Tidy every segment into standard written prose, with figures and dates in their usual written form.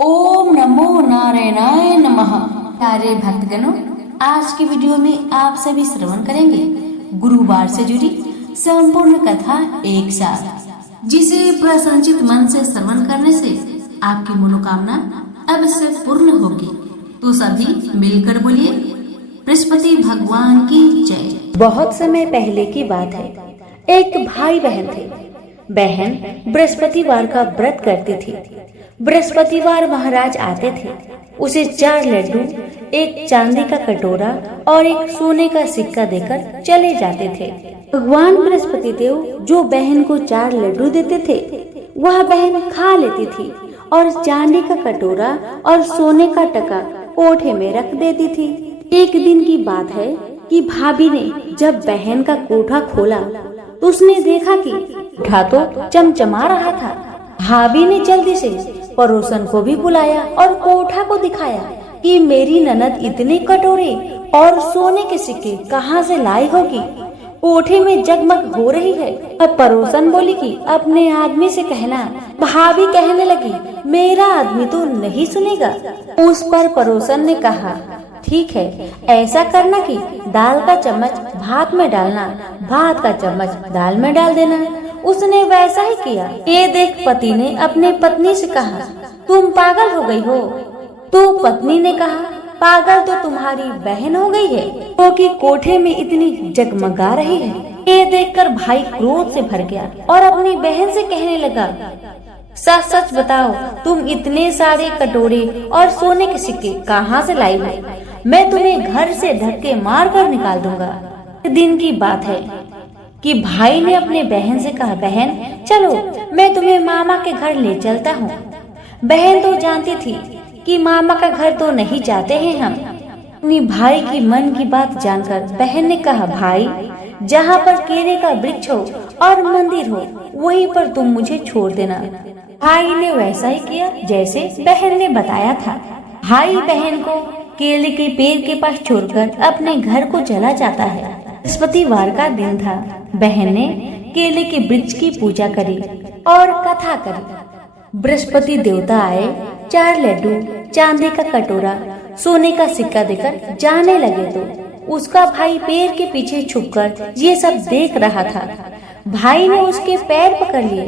ओम नमो नारायणाय नमः। प्यारे भक्तगणों, आज की वीडियो में आप सभी श्रवण करेंगे गुरुवार से जुड़ी संपूर्ण कथा एक साथ, जिसे प्रसन्नचित मन से श्रवण करने से आपकी मनोकामना अवश्य पूर्ण होगी। तो सभी मिलकर बोलिए बृहस्पति भगवान की जय। बहुत समय पहले की बात है। एक भाई बहन थे। बहन बृहस्पतिवार का व्रत करती थी। बृहस्पतिवार महाराज आते थे। उसे 4 लड्डू, एक चांदी का कटोरा और एक सोने का सिक्का देकर चले जाते थे। भगवान बृहस्पति देव जो बहन को 4 लड्डू देते थे, वह बहन खा लेती थी और चांदी का कटोरा और सोने का टका कोठे में रख देती थी। एक दिन की बात है कि भाभी ने जब बहन का कोठा खोला तो उसने देखा कि कोठा तो चमचमा रहा था। भाभी ने जल्दी से पड़ोसन को भी बुलाया और कोठा को दिखाया कि मेरी ननद इतने कटोरे और सोने के सिक्के कहाँ से लाई होगी, कोठे में जगमग हो रही है। अब पड़ोसन बोली कि अपने आदमी से कहना। भाभी कहने लगी, मेरा आदमी तो नहीं सुनेगा। उस पर पड़ोसन ने कहा, ठीक है, ऐसा करना कि दाल का चम्मच भात में डालना, भात का चम्मच दाल में डाल देना। उसने वैसा ही किया। ये देख पति ने अपने पत्नी से कहा, तुम पागल हो गई हो। तो पत्नी ने कहा, पागल तो तुम्हारी बहन हो गई है, क्योंकि कोठे में इतनी जगमगा रही है। ये देखकर भाई क्रोध से भर गया और अपनी बहन से कहने लगा, सच सच बताओ, तुम इतने सारे कटोरे और सोने के सिक्के कहाँ से लाई हो? मैं तुम्हें घर से धक्के मार कर निकाल दूंगा। दिन की बात है कि भाई ने अपने बहन से कहा, बहन चलो मैं तुम्हें मामा के घर ले चलता हूँ। बहन तो जानती थी कि मामा का घर तो नहीं जाते हैं हम। अपनी भाई की मन की बात जानकर बहन ने कहा, भाई जहाँ पर केले का वृक्ष हो और मंदिर हो, वहीं पर तुम मुझे छोड़ देना। भाई ने वैसा ही किया जैसे बहन ने बताया था। भाई बहन को केले के पेड़ के पास छोड़कर अपने घर को चला जाता है। बृहस्पतिवार का दिन था। बहन ने केले के वृक्ष की पूजा करी और कथा करी। बृहस्पति देवता आए, 4 लड्डू, चांदी का कटोरा, सोने का सिक्का देकर जाने लगे तो उसका भाई पेड़ के पीछे छुपकर ये सब देख रहा था। भाई ने उसके पैर पकड़ लिए।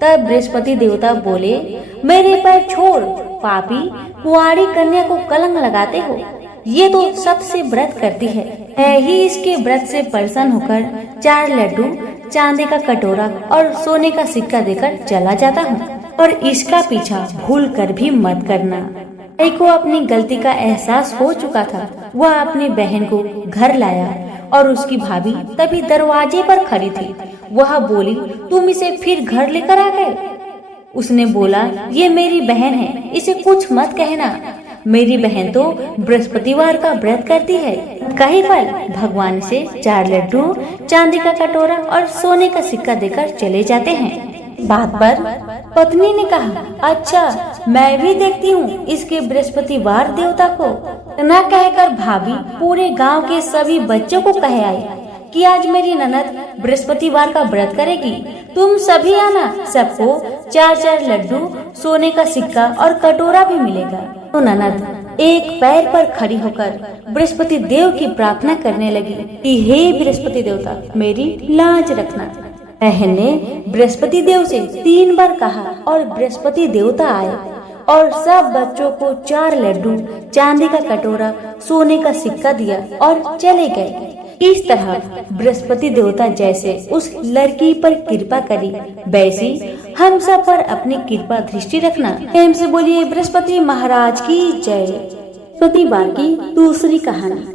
तब बृहस्पति देवता बोले, मेरे पैर छोड़, पापी, कुंवारी कन्या को कलंक लगाते हो। ये तो सबसे व्रत करती है। मैं ही इसके व्रत से प्रसन्न होकर 4 लड्डू, चांदी का कटोरा और सोने का सिक्का देकर चला जाता हूँ, और इसका पीछा भूल कर भी मत करना। भाई को अपनी गलती का एहसास हो चुका था। वह अपनी बहन को घर लाया और उसकी भाभी तभी दरवाजे पर खड़ी थी। वह बोली, तुम इसे फिर घर लेकर आ गए? उसने बोला, ये मेरी बहन है, इसे कुछ मत कहना। मेरी बहन तो बृहस्पतिवार का व्रत करती है। का ही फल भगवान से 4 लड्डू, चांदी का कटोरा और सोने का सिक्का देकर चले जाते हैं। बात पर पत्नी ने कहा, अच्छा मैं भी देखती हूँ इसके बृहस्पतिवार देवता को। न कहकर भाभी पूरे गांव के सभी बच्चों को कह आई कि आज मेरी ननद बृहस्पतिवार का व्रत करेगी, तुम सभी आना। सबको 4-4 लड्डू, सोने का सिक्का और कटोरा भी मिलेगा। तो ननद एक पैर पर खड़ी होकर बृहस्पति देव की प्रार्थना करने लगी कि हे बृहस्पति देवता, मेरी लाज रखना। बहन ने बृहस्पति देव से 3 बार कहा और बृहस्पति देवता आए और सब बच्चों को 4 लड्डू, चांदी का कटोरा, सोने का सिक्का दिया और चले गए। इस तरह बृहस्पति देवता जैसे उस लड़की पर कृपा करी, वैसी हम सब पर अपनी कृपा दृष्टि रखना। प्रेम से बोलिए बृहस्पति महाराज की जय। बृहस्पतिवार की दूसरी कहानी।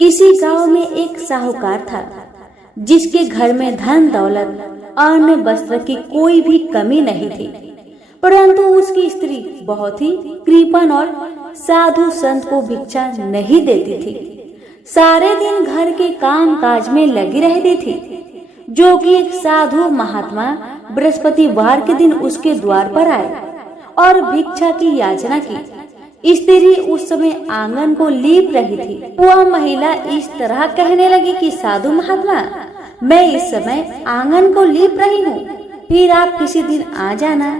किसी गांव में एक साहूकार था, जिसके घर में धन दौलत, अन्न वस्त्र की कोई भी कमी नहीं थी, परंतु उसकी स्त्री बहुत ही कृपण और साधु संत को भिक्षा नहीं देती थी। सारे दिन घर के काम काज में लगी रहती थी। जो कि एक साधु महात्मा बृहस्पतिवार के दिन उसके द्वार पर आए और भिक्षा की याचना की। स्त्री उस समय आंगन को लीप रही थी। वह महिला इस तरह कहने लगी कि साधु महात्मा, मैं इस समय आंगन को लीप रही हूँ, फिर आप किसी दिन आ जाना।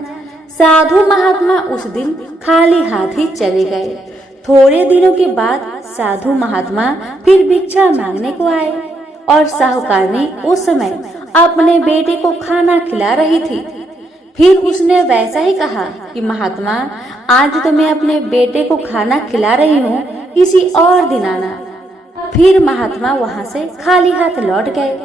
साधु महात्मा उस दिन खाली हाथ ही चले गए। थोड़े दिनों के बाद साधु महात्मा फिर भिक्षा मांगने को आए और साहूकारनी उस समय अपने बेटे को खाना खिला रही थी। फिर उसने वैसा ही कहा कि महात्मा, आज तो मैं अपने बेटे को खाना खिला रही हूँ, किसी और दिन आना। फिर महात्मा वहाँ से खाली हाथ लौट गए।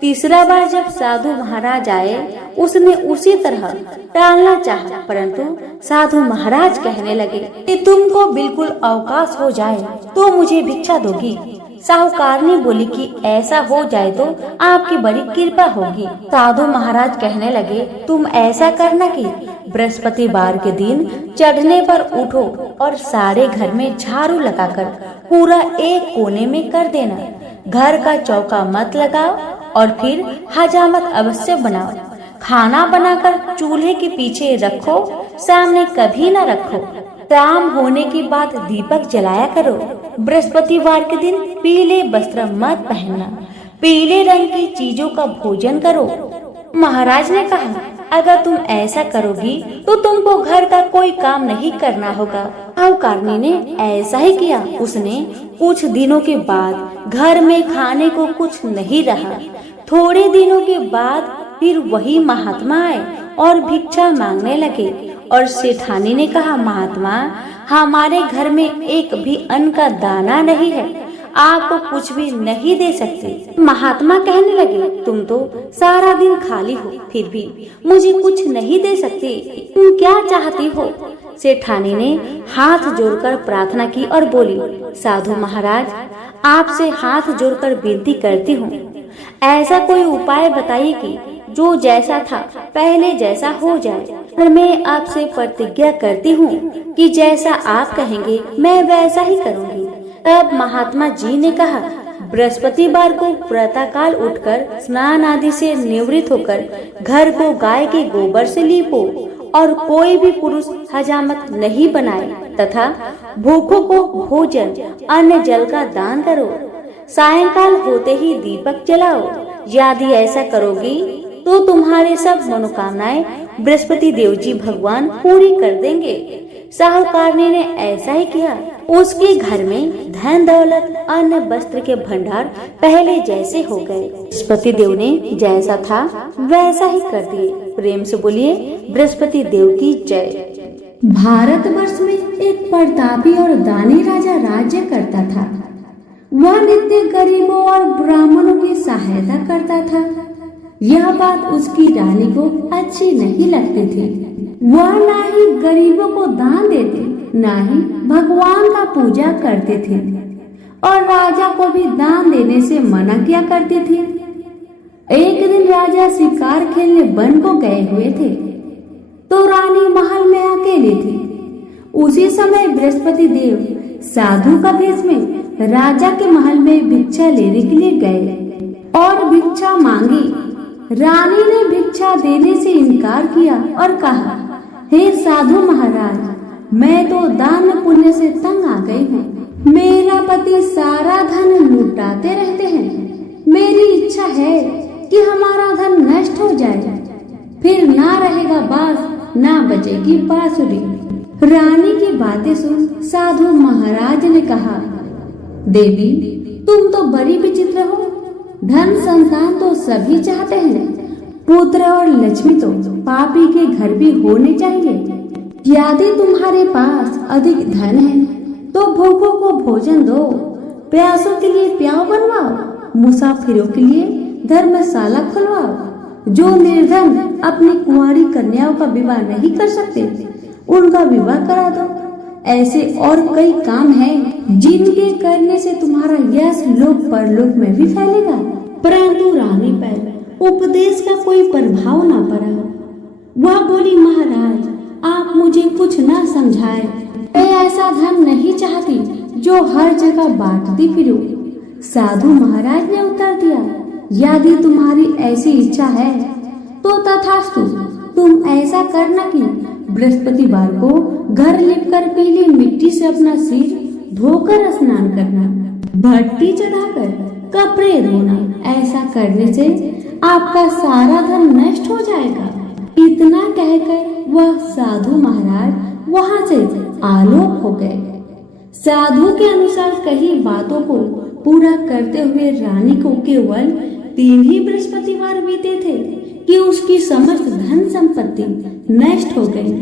तीसरा बार जब साधु महाराज आए, उसने उसी तरह टालना चाहा, परंतु साधु महाराज कहने लगे कि तुमको बिल्कुल अवकाश हो जाए तो मुझे भिक्षा दोगी। साहूकारनी बोली कि ऐसा हो जाए तो आपकी बड़ी कृपा होगी। साधु महाराज कहने लगे, तुम ऐसा करना कि बृहस्पतिवार के दिन चढ़ने पर उठो और सारे घर में झाड़ू लगाकर पूरा एक कोने में कर देना। घर का चौका मत लगाओ और फिर हजामत अवश्य बनाओ। खाना बनाकर चूल्हे के पीछे रखो, सामने कभी न रखो। शाम होने के बाद दीपक जलाया करो। बृहस्पतिवार के दिन पीले वस्त्र मत पहनना। पीले रंग की चीजों का भोजन करो। महाराज ने कहा, अगर तुम ऐसा करोगी तो तुमको घर का कोई काम नहीं करना होगा। साहूकारनी ने ऐसा ही किया। उसने कुछ दिनों के बाद घर में खाने को कुछ नहीं रहा। थोड़े दिनों के बाद फिर वही महात्मा आए और भिक्षा मांगने लगे और सेठानी ने कहा, महात्मा, हमारे घर में एक भी अन्न का दाना नहीं है, आपको कुछ भी नहीं दे सकते। महात्मा कहने लगे, तुम तो सारा दिन खाली हो, फिर भी मुझे कुछ नहीं दे सकते, तुम क्या चाहती हो? सेठानी ने हाथ जोड़कर प्रार्थना की और बोली, साधु महाराज, आपसे हाथ जोड़कर विनती करती हूँ, ऐसा कोई उपाय बताइए कि जो जैसा था पहले जैसा हो जाए। और मैं आपसे प्रतिज्ञा करती हूँ कि जैसा आप कहेंगे मैं वैसा ही करूँगी। तब महात्मा जी ने कहा, बृहस्पतिवार को प्रातःकाल उठकर स्नान आदि से निवृत्त होकर घर को गाय के गोबर से लीपो और कोई भी पुरुष हजामत नहीं बनाए तथा भूखों को भोजन अन्न जल का दान करो। सायंकाल होते ही दीपक जलाओ। यदि ऐसा करोगी तो तुम्हारे सब मनोकामनाएं बृहस्पति देव जी भगवान पूरी कर देंगे। साहूकारनी ने ऐसा ही किया। उसके घर में धन दौलत अन्न वस्त्र के भंडार पहले जैसे हो गए। बृहस्पति देव ने जैसा था वैसा ही कर दिए। प्रेम से बोलिए बृहस्पति देव की जय। भारतवर्ष में एक प्रतापी और दानी राजा राज्य करता था। वह नित्य गरीबों और ब्राह्मणों की सहायता करता था। यह बात उसकी रानी को अच्छी नहीं लगती थी। वह ना ही गरीबों को दान देते, ना ही भगवान का पूजा करते थे और राजा को भी दान देने से मना किया करते थे। एक दिन राजा शिकार खेलने वन को गए हुए थे तो रानी महल में अकेली थी। उसी समय बृहस्पति देव साधु का भेष में राजा के महल में भिक्षा लेने के लिए गए और भिक्षा मांगी। रानी ने भिक्षा देने से इनकार किया और कहा, हे साधु महाराज, मैं तो दान पुण्य से तंग आ गई हूँ। मेरा पति सारा धन लुटाते रहते हैं। मेरी इच्छा है कि हमारा धन नष्ट हो जाए, फिर ना रहेगा बांस, ना बजेगी बांसुरी। रानी की बातें सुन साधु महाराज ने कहा, देवी, तुम तो बड़ी विचित्र हो। धन संतान तो सभी चाहते हैं, पुत्र और लक्ष्मी तो पापी के घर भी होने चाहिए। यदि तुम्हारे पास अधिक धन है तो भूखों को भोजन दो, प्यासों के लिए प्याव बनवाओ, मुसाफिरों के लिए धर्मशाला खुलवाओ। जो निर्धन अपनी कुंवारी कन्याओं का विवाह नहीं कर सकते, उनका विवाह करा दो। ऐसे और कई काम हैं जिनके करने से तुम्हारा यश लोक परलोक में भी फैलेगा। परंतु रानी पर उपदेश का कोई प्रभाव न पड़ा। वह बोली, महाराज, आप मुझे कुछ न समझाए। मैं ऐसा धन नहीं चाहती जो हर जगह बांटती फिरूं। साधु महाराज ने उत्तर दिया, यदि तुम्हारी ऐसी इच्छा है तो तथास्तु, तुम ऐसा करना कि बृहस्पतिवार को घर लिपकर पीली मिट्टी से अपना सिर धोकर स्नान करना, भट्टी चढ़ाकर कपड़े धोना। ऐसा करने से आपका सारा धन नष्ट हो जाएगा। इतना कहकर वह साधु महाराज वहां से आलोप हो गए। साधु के अनुसार कही बातों को पूरा करते हुए रानी को केवल 3 ही बृहस्पतिवार बीते थे कि उसकी समस्त धन संपत्ति नष्ट हो गई।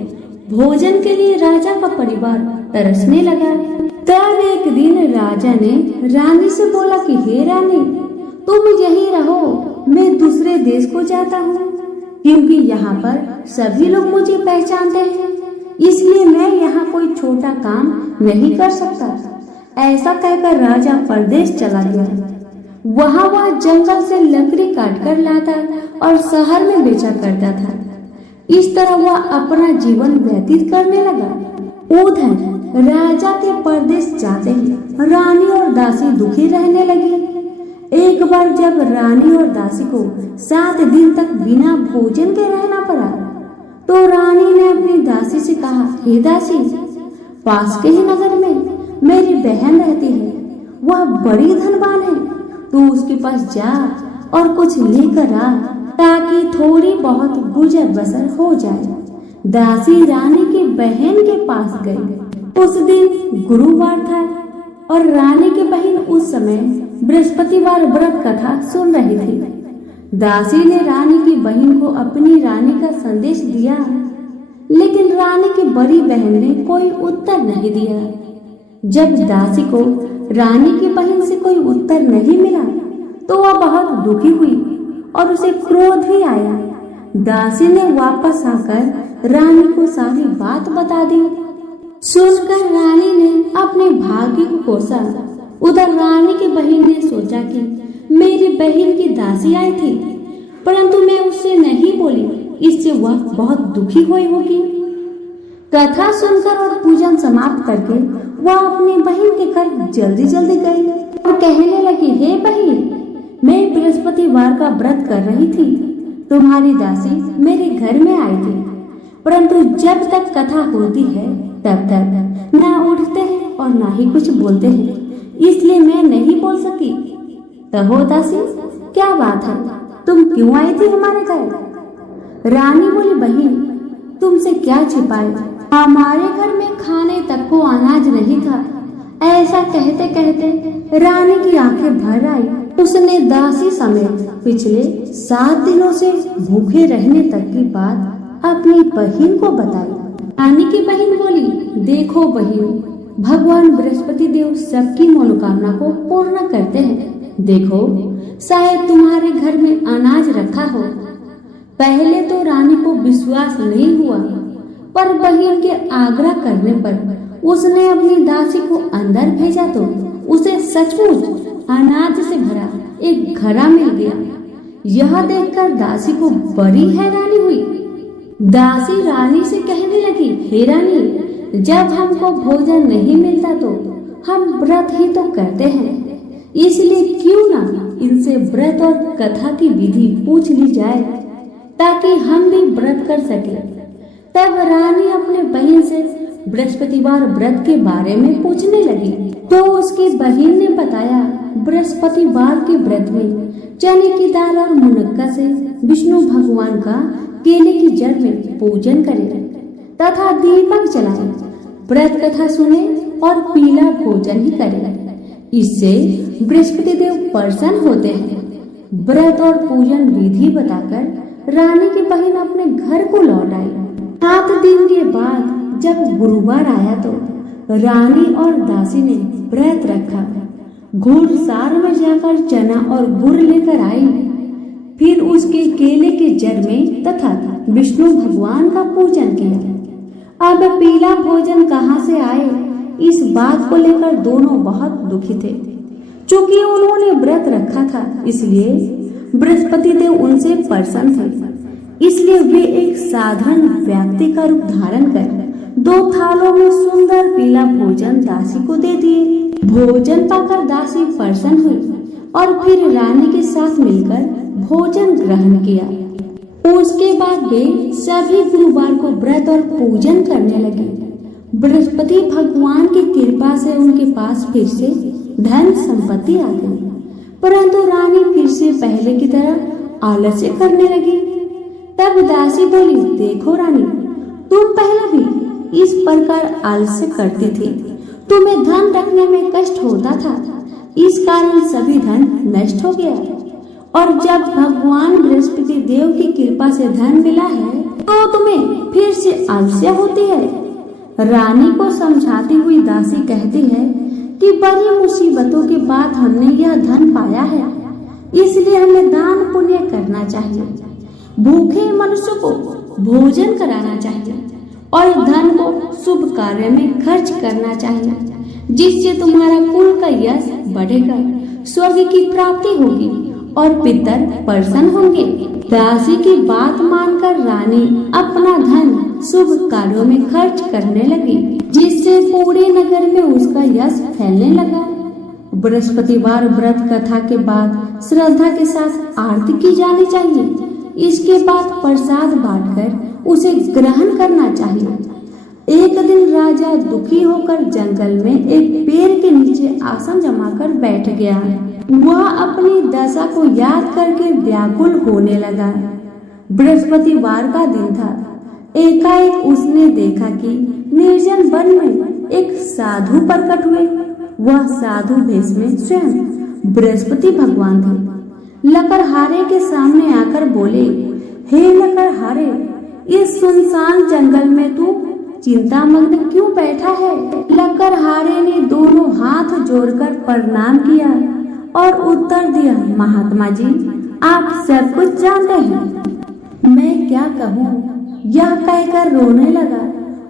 भोजन के लिए राजा का परिवार तरसने लगा। तब एक दिन राजा ने रानी से बोला कि हे रानी, तुम यहीं रहो, मैं दूसरे देश को जाता हूँ, क्योंकि यहाँ पर सभी लोग मुझे पहचानते हैं, इसलिए मैं यहाँ कोई छोटा काम नहीं कर सकता। ऐसा कहकर राजा परदेश चला गया। वहाँ वह जंगल से लकड़ी काट कर लाता और शहर में बेचा करता था। इस तरह वह अपना जीवन व्यतीत करने लगा। उधर राजा के परदेश जाते ही रानी और दासी दुखी रहने लगी। एक बार जब रानी और दासी को 7 दिन तक बिना भोजन के रहना पड़ा, तो रानी ने अपनी दासी से कहा, हे दासी, पास के ही नगर में मेरी बहन रहती है, वह बड़ी धनवान है, तू उसके पास जा और कुछ लेकर आ, ताकि थोड़ी बहुत गुजर बसर हो जाए। दासी रानी की बहन के पास गई। उस दिन गुरुवार था और रानी की बहन उस समय बृहस्पतिवार व्रत कथा सुन रही थी। दासी ने रानी की बहन को अपनी रानी का संदेश दिया, लेकिन रानी की बड़ी बहन ने कोई उत्तर नहीं दिया। जब दासी को रानी की बहन से कोई उत्तर नहीं मिला, तो वह बहुत दुखी हुई और उसे क्रोध भी आया। दासी ने वापस आकर रानी को सारी बात बता दी। सुनकर रानी ने अपने भाग्य को कोसा। उधर रानी की बहन ने सोचा कि मेरी बहन की दासी आई थी, परंतु मैं उससे नहीं बोली, इससे वह बहुत दुखी हुई होगी। कथा सुनकर और पूजन समाप्त करके वह अपनी बहन के घर जल्दी जल्दी गई और कहने लगी, हे बहन, मैं बृहस्पतिवार का व्रत कर रही थी, तुम्हारी दासी मेरे घर में आई थी, परंतु जब तक कथा होती है तब तक ना उठते हैं और ना ही कुछ बोलते हैं, इसलिए मैं नहीं बोल सकी। कहो दासी, क्या बात है, तुम क्यों आई थी हमारे घर? रानी बोली, बहन, तुमसे क्या छिपाए, हमारे घर में खाने तक को अनाज नहीं था। ऐसा कहते कहते रानी की आंखें भर आई। उसने दासी समेत पिछले 7 दिनों से भूखे रहने तक की बात अपनी बहन को बताई। रानी की बहन बोली, देखो बहन, भगवान बृहस्पति देव सबकी मनोकामना को पूर्ण करते हैं। देखो, शायद तुम्हारे घर में अनाज रखा हो। पहले तो रानी को विश्वास नहीं हुआ, पर बहन के आग्रह करने पर उसने अपनी दासी को अंदर भेजा तो उसे सचमुच अनाज से भरा एक घड़ा मिल गया। यह देखकर दासी को बड़ी हैरानी हुई। दासी रानी से कहने लगी, हे रानी, जब हमको भोजन नहीं मिलता तो हम व्रत ही तो करते हैं, इसलिए क्यों ना इनसे व्रत और कथा की विधि पूछ ली जाए, ताकि हम भी व्रत कर सके। तब रानी अपने बहन से बृहस्पतिवार व्रत के बारे में पूछने लगी, तो उसकी बहन ने बताया, बृहस्पतिवार के व्रत में चने की दाल और मुनक्का से विष्णु भगवान का केले की जड़ में पूजन करें तथा दीपक जलाएं, व्रत कथा सुने और पीला भोजन ही करें। इससे बृहस्पति देव प्रसन्न होते हैं। व्रत और पूजन विधि बताकर रानी की बहन अपने घर को लौट आई। 7 दिन के बाद जब गुरुवार आया तो रानी और दासी ने व्रत रखा। घुड़सार में जाकर चना और गुड़ लेकर आई, फिर उसके केले के जड़ में तथा विष्णु भगवान का पूजन किया। अब पीला भोजन कहाँ से आए, इस बात को लेकर दोनों बहुत दुखी थे। चूंकि उन्होंने व्रत रखा था, इसलिए बृहस्पति देव उनसे प्रसन्न थे। इसलिए वे एक साधारण व्यक्ति का रूप धारण कर 2 थालों में सुंदर पीला भोजन दासी को दे दिए। भोजन पाकर दासी प्रसन्न हुई और फिर रानी के साथ मिलकर भोजन ग्रहण किया। उसके बाद वे सभी गुरुवार को व्रत और पूजन करने लगे। बृहस्पति भगवान की कृपा से उनके पास फिर से धन संपत्ति आ गई, परंतु रानी फिर से पहले की तरह आलस्य करने लगी। तब दासी बोली, देखो रानी, तुम पहले भी इस प्रकार आलस्य करती थी। तुम्हें धन रखने में कष्ट होता था, इस कारण सभी धन नष्ट हो गया। और जब भगवान बृहस्पति देव की कृपा से धन मिला है तो तुम्हें फिर से आलस्य होती है। रानी को समझाती हुई दासी कहती है कि बड़ी मुसीबतों के बाद हमने यह धन पाया है, इसलिए हमें दान पुण्य करना चाहिए, भूखे मनुष्य को भोजन कराना चाहिए और धन को शुभ कार्य में खर्च करना चाहिए, जिससे तुम्हारा कुल का यश बढ़ेगा, स्वर्ग की प्राप्ति होगी और पितर प्रसन्न होंगे। दासी की बात मानकर रानी अपना धन शुभ कार्यों में खर्च करने लगी, जिससे पूरे नगर में उसका यश फैलने लगा। बृहस्पतिवार व्रत कथा के बाद श्रद्धा के साथ आरती की जानी चाहिए। इसके बाद प्रसाद बांटकर उसे ग्रहण करना चाहिए। एक दिन राजा दुखी होकर जंगल में एक पेड़ के नीचे आसन जमाकर बैठ गया। वह अपनी दशा को याद करके व्याकुल होने लगा। बृहस्पतिवार का दिन था। एकाएक उसने देखा कि निर्जन वन में एक साधु प्रकट हुए। वह साधु भेष में स्वयं बृहस्पति भगवान थे। लकड़हारे के सामने आकर बोले, हे लकड़हारे, इस सुनसान जंगल में तू चिंतामग्न क्यों बैठा है? लकड़हारे ने दोनों हाथ जोड़कर प्रणाम किया और उत्तर दिया, महात्मा जी, आप सब कुछ जानते हैं, मैं क्या कहूँ। यह कहकर रोने लगा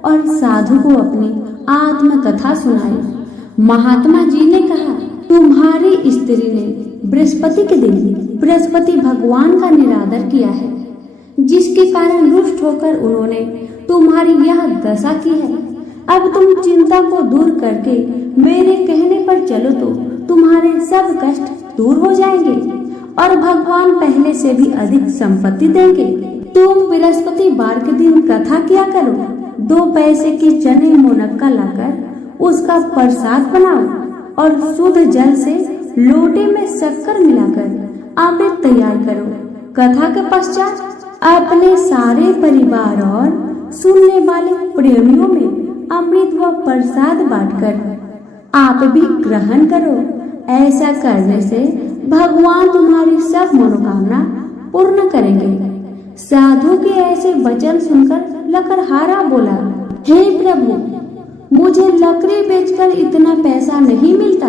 और साधु को अपनी आत्मकथा सुनाई। महात्मा जी ने कहा, तुम्हारी स्त्री ने बृहस्पति के दिन बृहस्पति भगवान का निरादर किया है, जिसके कारण रुष्ट होकर उन्होंने तुम्हारी यह दशा की है। अब तुम चिंता को दूर करके मेरे कहने पर चलो तो तुम्हारे सब कष्ट दूर हो जाएंगे और भगवान पहले से भी अधिक संपत्ति देंगे। तुम बृहस्पतिवार के दिन कथा किया करो। 2 पैसे की चने मुनक्का लाकर उसका प्रसाद बनाओ और शुद्ध जल से लोटे में शक्कर मिलाकर अमृत तैयार करो। कथा के पश्चात अपने सारे परिवार और सुनने वाले प्रेमियों में अमृत व प्रसाद बांटकर आप भी ग्रहण करो। ऐसा करने से भगवान तुम्हारी सब मनोकामना पूर्ण करेंगे। साधु के ऐसे वचन सुनकर लकड़हारा बोला, हे प्रभु, मुझे लकड़ी बेचकर इतना पैसा नहीं मिलता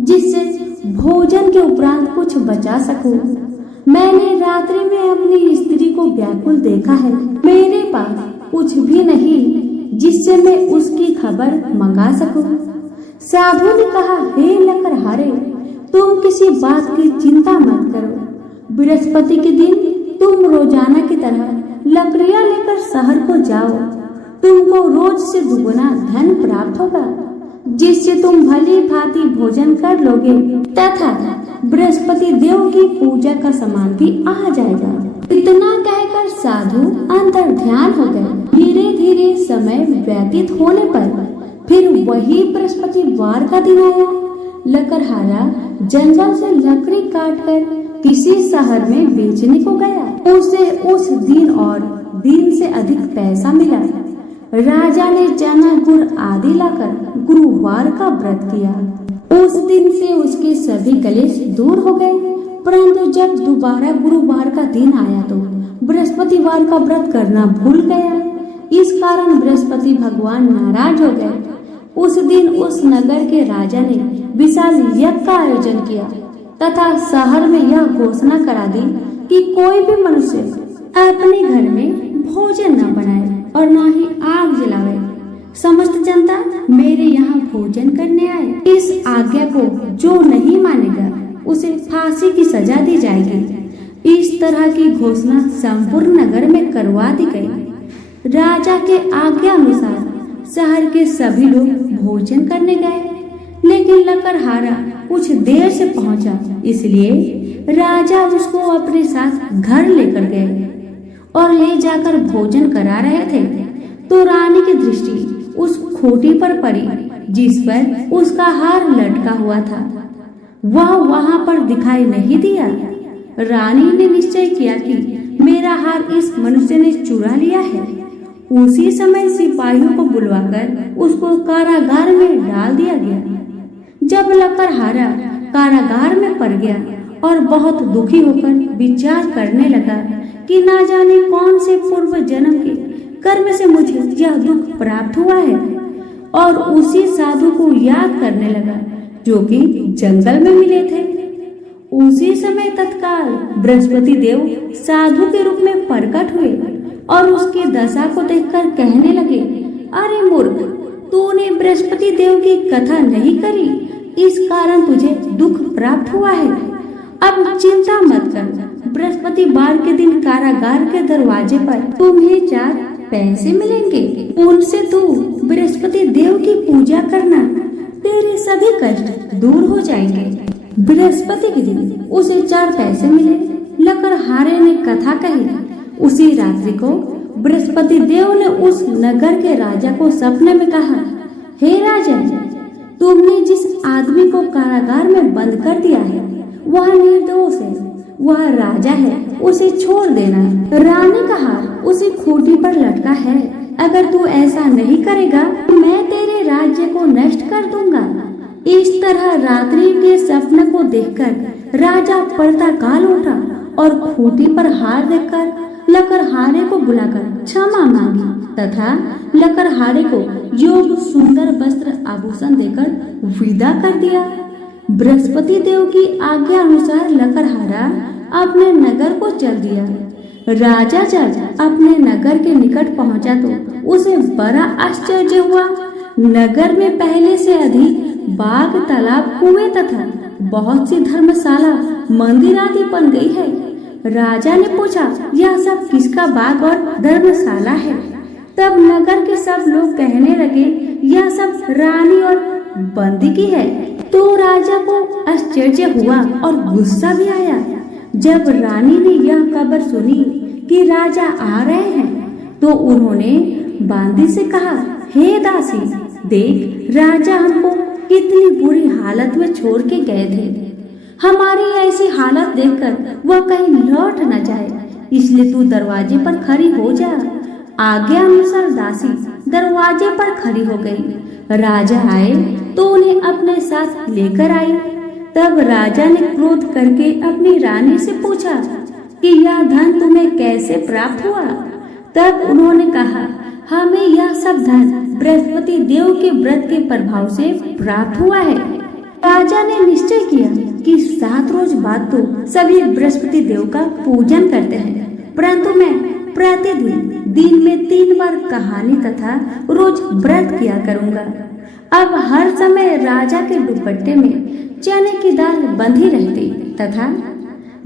जिससे भोजन के उपरांत कुछ बचा सकूं। मैंने रात्रि में अपनी स्त्री को व्याकुल देखा है। मेरे पास कुछ भी नहीं जिससे मैं उसकी खबर मंगा सकूं। साधु ने कहा, हे लकड़हारे, तुम किसी बात की चिंता मत करो। बृहस्पति के दिन तुम रोजाना की तरह लकड़ियां लेकर शहर को जाओ। तुमको रोज से दुगुना धन प्राप्त होगा, जिससे तुम भली भांति भोजन कर लोगे तथा बृहस्पति देव की पूजा का सामान भी आ जाएगा। इतना कहकर साधु अंतर ध्यान हो गए। धीरे धीरे समय व्यतीत होने पर फिर वही बृहस्पतिवार का दिन आया। लकड़हारा जंगल से लकड़ी काटकर किसी शहर में बेचने को गया। उसे उस दिन और दिन से अधिक पैसा मिला। राजा ने चना गुड़ आदि लाकर गुरुवार का व्रत किया। उस दिन से उसके सभी कलेश दूर हो गए। परंतु जब दोबारा गुरुवार का दिन आया तो बृहस्पतिवार का व्रत करना भूल गया। इस कारण बृहस्पति भगवान नाराज हो गए। उस दिन उस नगर के राजा ने विशाल यज्ञ का आयोजन किया तथा शहर में यह घोषणा करा दी कि कोई भी मनुष्य अपने घर में भोजन न बनाए और न ही आग जलावे। समस्त जनता मेरे यहाँ भोजन करने आए। इस आज्ञा को जो नहीं मानेगा उसे फांसी की सजा दी जाएगी। इस तरह की घोषणा संपूर्ण नगर में करवा दी गई। राजा के आज्ञा अनुसार शहर के सभी लोग भोजन करने गए, लेकिन लकड़हारा कुछ देर से पहुंचा, इसलिए राजा उसको अपने साथ घर लेकर गए और ले जाकर भोजन करा रहे थे तो रानी की दृष्टि उस खोटी पर पड़ी जिस पर उसका हार लटका हुआ था। वह वहां पर दिखाई नहीं दिया। रानी ने निश्चय किया कि मेरा हार इस मनुष्य ने चुरा लिया है। उसी समय सिपाहियों को बुलवाकर उसको कारागार में डाल दिया गया। जब लकड़हारा कारागार में पड़ गया और बहुत दुखी होकर विचार करने लगा कि ना जाने कौन से पूर्व जन्म के कर्म से मुझे यह दुख प्राप्त हुआ है, और उसी साधु को याद करने लगा जो कि जंगल में मिले थे। उसी समय तत्काल बृहस्पति देव साधु के रूप में प्रकट हुए और उसकी दशा को देखकर कहने लगे, अरे मूर्ख, तूने बृहस्पति देव की कथा नहीं करी, इस कारण तुझे दुख प्राप्त हुआ है। अब चिंता मत कर, बृहस्पति वार के दिन कारागार के दरवाजे पर तुम्हें 4 पैसे मिलेंगे, उनसे तू बृहस्पति देव की पूजा करना, तेरे सभी कष्ट दूर हो जाएंगे। बृहस्पति के दिन उसे 4 पैसे मिले। लकड़हारे ने कथा कही। उसी रात्रि को बृहस्पति देव ने उस नगर के राजा को सपने में कहा, हे राजा, तुमने जिस आदमी को कारागार में बंद कर दिया है वह निर्दोष है, वह राजा है, उसे छोड़ देना। रानी कहा, उसे खूंटी पर लटका है, अगर तू ऐसा नहीं करेगा तो मैं तेरे राज्य को नष्ट कर दूंगा। इस तरह रात्रि के सपने को देखकर राजा प्रातःकाल उठा और खूंटी पर हार देखकर लकड़हारे को बुलाकर क्षमा मांगी तथा लकड़हारे को योग सुंदर वस्त्र आभूषण देकर विदा कर दिया। बृहस्पति देव की आज्ञा अनुसार लकड़हारा अपने नगर को चल दिया। राजा जब अपने नगर के निकट पहुंचा तो उसे बड़ा आश्चर्य हुआ। नगर में पहले से अधिक बाग, तालाब, कुएं तथा बहुत सी धर्मशाला, मंदिर आदि बन गई है। राजा ने पूछा, यह सब किसका बाग और धर्मशाला है? तब नगर के सब लोग कहने लगे, यह सब रानी और बंदी की है। तो राजा को आश्चर्य हुआ और गुस्सा भी आया। जब रानी ने यह खबर सुनी कि राजा आ रहे हैं तो उन्होंने बांदी से कहा, हे दासी, देख राजा हमको कितनी बुरी हालत में छोड़ के गए थे। हमारी ऐसी हालत देखकर वह कहीं लौट न जाए, इसलिए तू दरवाजे पर खड़ी हो जा। आज्ञा अनुसार दासी दरवाजे पर खड़ी हो गई। राजा आए तो उन्हें अपने साथ लेकर आई। तब राजा ने क्रोध करके अपनी रानी से पूछा कि यह धन तुम्हें कैसे प्राप्त हुआ? तब उन्होंने कहा, हमें यह सब धन बृहस्पति देव के व्रत के प्रभाव से प्राप्त हुआ है। राजा ने निश्चय किया कि 7 रोज बाद तो सभी बृहस्पति देव का पूजन करते हैं, परंतु मैं प्रतिदिन दिन में 3 बार कहानी तथा रोज व्रत किया करूंगा। अब हर समय राजा के दुपट्टे में चने की दाल बंधी रहती तथा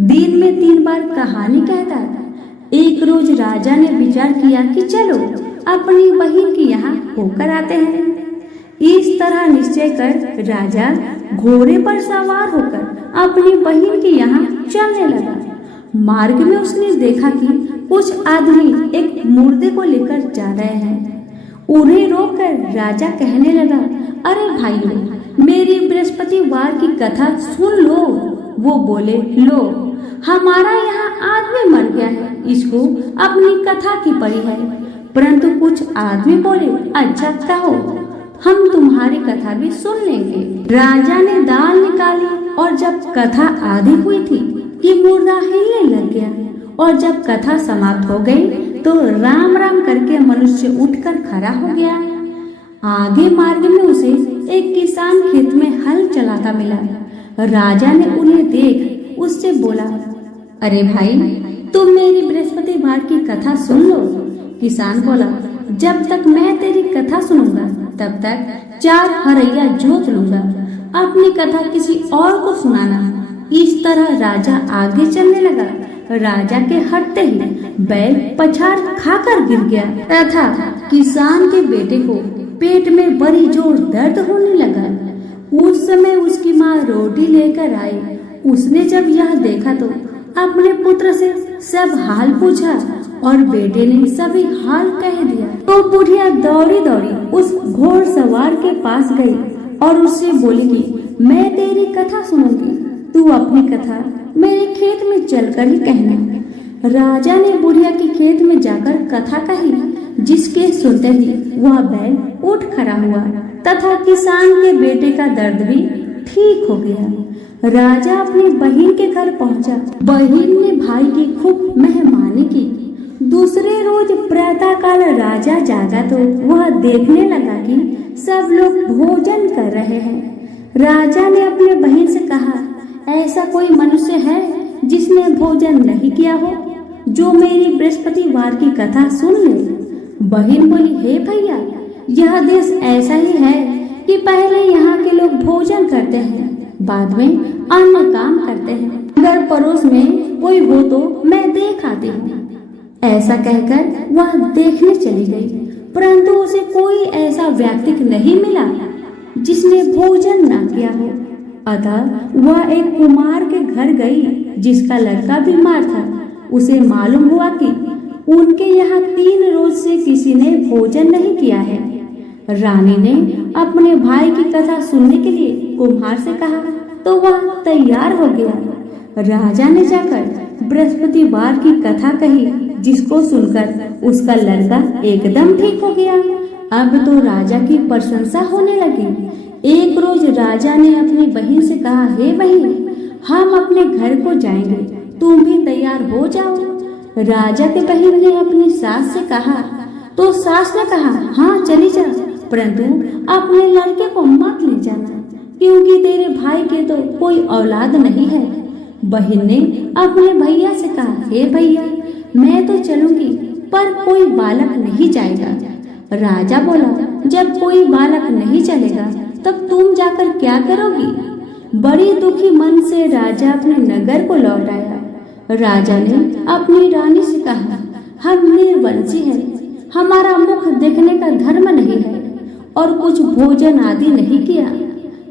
दिन में 3 बार कहानी कहता। एक रोज राजा ने विचार किया कि चलो अपनी बहन की यहाँ होकर आते हैं। इस तरह निश्चय कर राजा घोड़े पर सवार होकर अपनी बहन के यहाँ चलने लगा। मार्ग में उसने देखा कि कुछ आदमी एक मुर्दे को लेकर जा रहे हैं। उन्हें रोककर राजा कहने लगा, अरे भाइयों, मेरी बृहस्पतिवार की कथा सुन लो। वो बोले, लो, हमारा यहाँ आदमी मर गया है, इसको अपनी कथा की पड़ी है। परंतु कुछ आदमी बोले, अच्छा कहो, हम तुम्हारी कथा भी सुन लेंगे। राजा ने दाल निकाली और जब कथा आधी हुई थी कि मुर्दा हिलने लग गया, और जब कथा समाप्त हो गई तो राम राम करके मनुष्य उठकर खड़ा हो गया। आगे मार्ग में उसे एक किसान खेत में हल चलाता मिला। राजा ने उन्हें देख उससे बोला, अरे भाई, तुम मेरी बृहस्पतिवार की कथा सुन लो। किसान बोला, जब तक मैं तेरी कथा सुनूंगा तब तक 4 हरैया जोत लूंगा, अपनी कथा किसी और को सुनाना। इस तरह राजा आगे चलने लगा। राजा के हटते ही बैल पछाड़ खाकर गिर गया तथा किसान के बेटे को पेट में बड़ी जोर दर्द होने लगा। उस समय उसकी माँ रोटी लेकर आई। उसने जब यह देखा तो अपने पुत्र से सब हाल पूछा और बेटे ने सभी हाल कह दिया। तो बुढ़िया दौड़ी दौड़ी उस घोड़सवार के पास गई और उससे बोली कि मैं तेरी कथा सुनूंगी, तू अपनी कथा मेरे खेत में चलकर ही कहना। राजा ने बुढ़िया के खेत में जाकर कथा कही, जिसके सुनते ही वह बैल उठ खड़ा हुआ तथा किसान के बेटे का दर्द भी ठीक हो गया। राजा अपनी बहन के घर पहुंचा। बहन ने भाई की खूब मेहमानी की। दूसरे रोज प्रातः काल राजा जागा तो वह देखने लगा कि सब लोग भोजन कर रहे हैं। राजा ने अपने बहन से कहा, ऐसा कोई मनुष्य है जिसने भोजन नहीं किया हो, जो मेरी बृहस्पतिवार की कथा सुन ले। बहन बोली, हे भैया, यह देश ऐसा ही है कि पहले यहाँ के लोग भोजन करते हैं, बाद में अन्य काम करते हैं। अगर पड़ोस में कोई हो तो मैं देख आती हूँ। ऐसा कहकर वह देखने चली गई, परंतु उसे कोई ऐसा व्यक्ति नहीं मिला जिसने भोजन न किया हो। अतः वह एक कुमार के घर गई जिसका लड़का बीमार था। उसे मालूम हुआ कि उनके यहाँ 3 रोज से किसी ने भोजन नहीं किया है। रानी ने अपने भाई की कथा सुनने के लिए कुम्हार से कहा तो वह तैयार हो गया। राजा ने जाकर बृहस्पतिवार की कथा कही, जिसको सुनकर उसका लड़का एकदम ठीक हो गया। अब तो राजा की प्रशंसा होने लगी। एक रोज राजा ने अपनी बहन से कहा, हे बहन, हम अपने घर को जाएंगे, तुम भी तैयार हो जाओ। राजा के बहन ने अपनी सास से कहा तो सास ने कहा, हाँ चली जा, परंतु अपने लड़के को मत ले जाना, क्योंकि तेरे भाई के तो कोई औलाद नहीं है। बहन ने अपने भैया से कहा, हे भैया, मैं तो चलूंगी, पर कोई बालक नहीं जाएगा। राजा बोला, जब कोई बालक नहीं चलेगा तब तुम जाकर क्या करोगी? बड़ी दुखी मन से राजा अपने नगर को लौट आया। राजा ने अपनी रानी से कहा, हम निर्वंशी हैं, हमारा मुख देखने का धर्म नहीं है और कुछ भोजन आदि नहीं किया।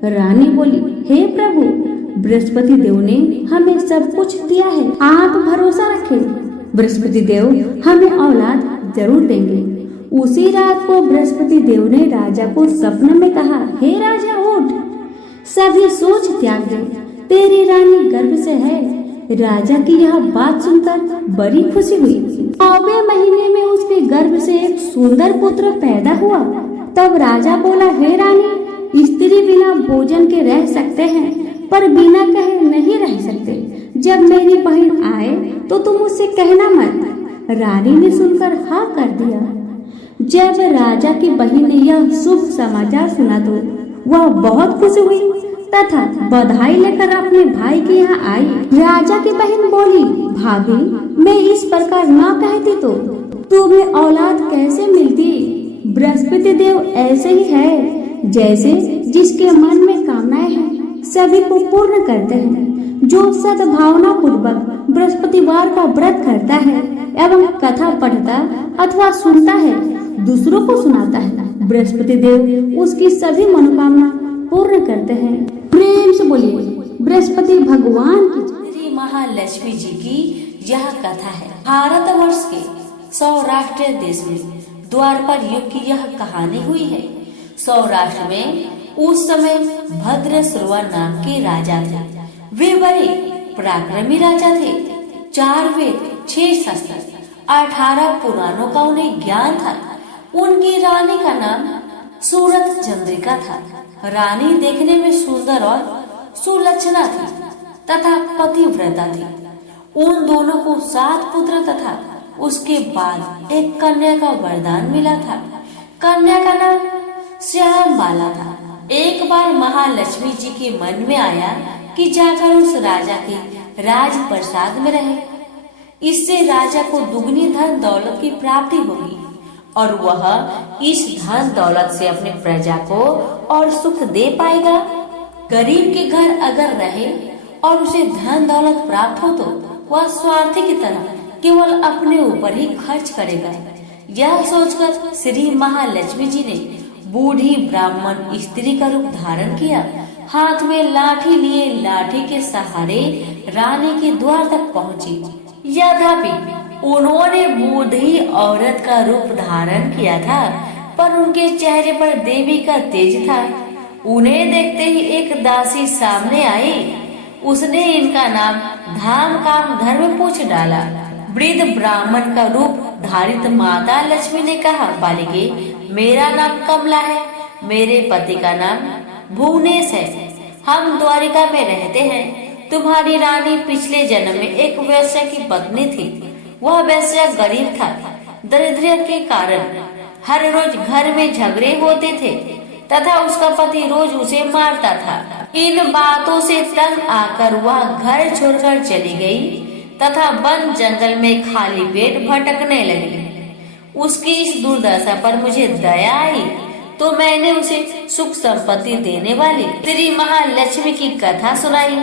रानी बोली, हे प्रभु, बृहस्पति देव ने हमें सब कुछ दिया है, आप भरोसा रखें, बृहस्पति देव हमें औलाद जरूर देंगे। उसी रात को बृहस्पति देव ने राजा को सपने में कहा, हे राजा उठ, सभी सोच त्याग दे, तेरी रानी गर्भ से है। राजा की यह बात सुनकर बड़ी खुशी हुई। 9वें महीने में उसके गर्भ से एक सुंदर पुत्र पैदा हुआ। तब राजा बोला, हे रानी, स्त्री बिना भोजन के रह सकते हैं, पर बिना कहे नहीं रह सकते। जब मेरी बहन आए तो तुम उससे कहना मत। रानी ने सुनकर हाँ कर दिया। जब राजा की बहन ने यह शुभ समाचार सुना तो वह बहुत खुश हुई तथा बधाई लेकर अपने भाई के यहाँ आई। राजा की बहन बोली, भाभी, मैं इस प्रकार ना कहती तो तुम्हें औलाद कैसे मिलती? बृहस्पति देव ऐसे ही है, जैसे जिसके मन में कामनाएं हैं सभी को पूर्ण करते हैं। जो सद्भावना पूर्वक बृहस्पतिवार का व्रत करता है एवं कथा पढ़ता अथवा सुनता है, दूसरों को सुनाता है, बृहस्पति देव उसकी सभी मनोकामना पूर्ण करते हैं। प्रेम से बोलिए बृहस्पति भगवान की। श्री महालक्ष्मी जी की यह कथा है। भारतवर्ष के सौराष्ट्र देश में द्वापर युग की यह कहानी हुई है। सौराष्ट्र में उस समय भद्रश्रवा नाम के राजा थे। वे बड़े पराक्रमी राजा थे। 4 वेद, 6 शास्त्र, 18 पुराणों का उन्हें ज्ञान था। उनकी रानी का नाम सूरत चंद्रिका था। रानी देखने में सुंदर और सुलक्षणा थी तथा पतिव्रता थी। उन दोनों को 7 पुत्र तथा उसके बाद एक कन्या का वरदान मिला था। कन्या का नाम श्यामबाला था। एक बार महालक्ष्मी जी के मन में आया कि जाकर उस राजा के राजप्रसाद में रहे। इससे राजा को दुगनी धन दौलत की प्राप्ति होगी और वह इस धन दौलत से अपनी प्रजा को और सुख दे पाएगा। गरीब के घर अगर रहे और उसे धन दौलत प्राप्त हो तो वह स्वार्थी की तरह केवल अपने ऊपर ही खर्च करेगा। यह सोचकर श्री महालक्ष्मी जी ने बूढ़ी ब्राह्मण स्त्री का रूप धारण किया। हाथ में लाठी लिए लाठी के सहारे रानी के द्वार तक पहुंची। यद्यपि उन्होंने बूढ़ी औरत का रूप धारण किया था, पर उनके चेहरे पर देवी का तेज था। उन्हें देखते ही एक दासी सामने आई। उसने इनका नाम धाम काम धर्म पूछ डाला। वृद्ध ब्राह्मण का रूप धारित माता लक्ष्मी ने कहा, बालिके, मेरा नाम कमला है, मेरे पति का नाम भुवनेश है, हम द्वारिका में रहते हैं। तुम्हारी रानी पिछले जन्म में एक वैश्य की पत्नी थी। वह वैश्य गरीब था। दरिद्र के कारण हर रोज घर में झगड़े होते थे तथा उसका पति रोज उसे मारता था। इन बातों से तंग आकर वह घर छोड़कर चली गई तथा वन जंगल में खाली पेट भटकने लगी। उसकी इस दुर्दशा पर मुझे दया आई तो मैंने उसे सुख संपत्ति देने वाली श्री महालक्ष्मी की कथा सुनाई।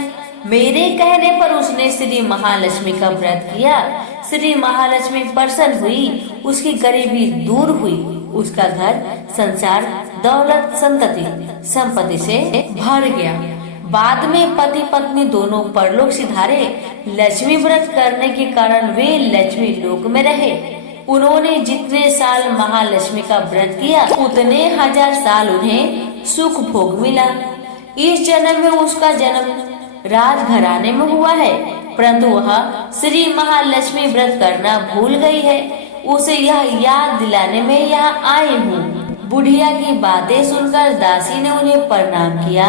मेरे कहने पर उसने श्री महालक्ष्मी का व्रत किया। श्री महालक्ष्मी प्रसन्न हुई, उसकी गरीबी दूर हुई, उसका घर संसार दौलत संपत्ति से भर गया। बाद में पति पत्नी दोनों परलोक सिधारे। लक्ष्मी व्रत करने के कारण वे लक्ष्मी लोक में रहे। उन्होंने जितने साल महालक्ष्मी का व्रत किया उतने 1000 साल उन्हें सुख भोग मिला। इस जन्म में उसका जन्म राजघराने में हुआ है, परंतु वह श्री महालक्ष्मी व्रत करना भूल गई है। उसे यह याद दिलाने में यहाँ आई हूँ। बुढ़िया की बातें सुनकर दासी ने उन्हें प्रणाम किया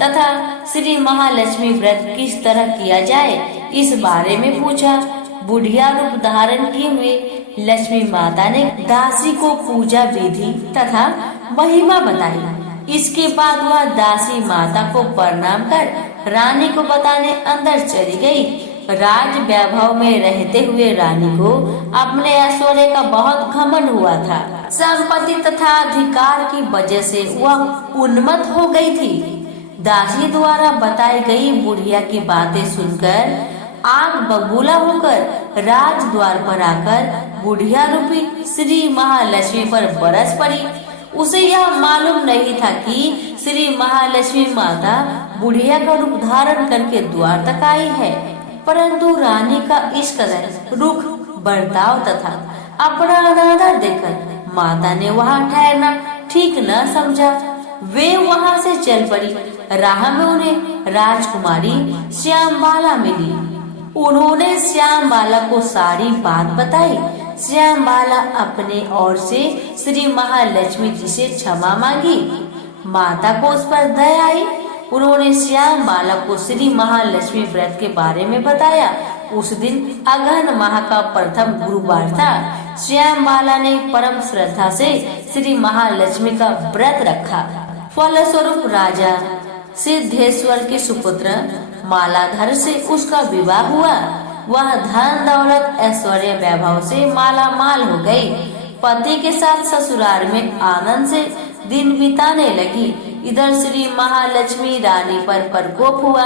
तथा श्री महालक्ष्मी व्रत किस तरह किया जाए इस बारे में पूछा। बुढ़िया रूप धारण किए हुए लक्ष्मी माता ने दासी को पूजा विधि तथा महिमा बताई। इसके बाद वह दासी माता को प्रणाम कर रानी को बताने अंदर चली गई। राज वैभव में रहते हुए रानी को अपने ऐश्वर्य का बहुत घमंड हुआ था। संपत्ति तथा अधिकार की वजह से वह उन्मत्त हो गई थी। दासी द्वारा बताई गई बुढ़िया की बातें सुनकर आग बबूला होकर राज द्वार पर आकर बुढ़िया रूपी श्री महालक्ष्मी पर बरस पड़ी। उसे यह मालूम नहीं था कि श्री महालक्ष्मी माता बुढ़िया का रूप धारण करके द्वार तक आई है, परंतु रानी का इस कदर रुख बर्ताव तथा अपना अनादर देखकर माता ने वहाँ ठहरना ठीक न समझा। वे वहाँ से चल पड़ी। राह में उन्हें राजकुमारी श्यामबाला मिली। उन्होंने श्यामबाला को सारी बात बताई। श्यामबाला अपने ओर से श्री महालक्ष्मी जी से क्षमा मांगी। माता को उस पर दया आई। उन्होंने श्यामबाला को श्री महालक्ष्मी व्रत के बारे में बताया। उस दिन अगहन माह का प्रथम गुरुवार था। श्यामबाला ने परम श्रद्धा से श्री महालक्ष्मी का व्रत रखा। फलस्वरूप राजा सिद्धेश्वर के सुपुत्र मालाधर से उसका विवाह हुआ। वह धन दौलत ऐश्वर्य वैभव से माला माल हो गई। पति के साथ ससुराल में आनंद से दिन बिताने लगी। इधर श्री महालक्ष्मी रानी पर प्रकोप हुआ।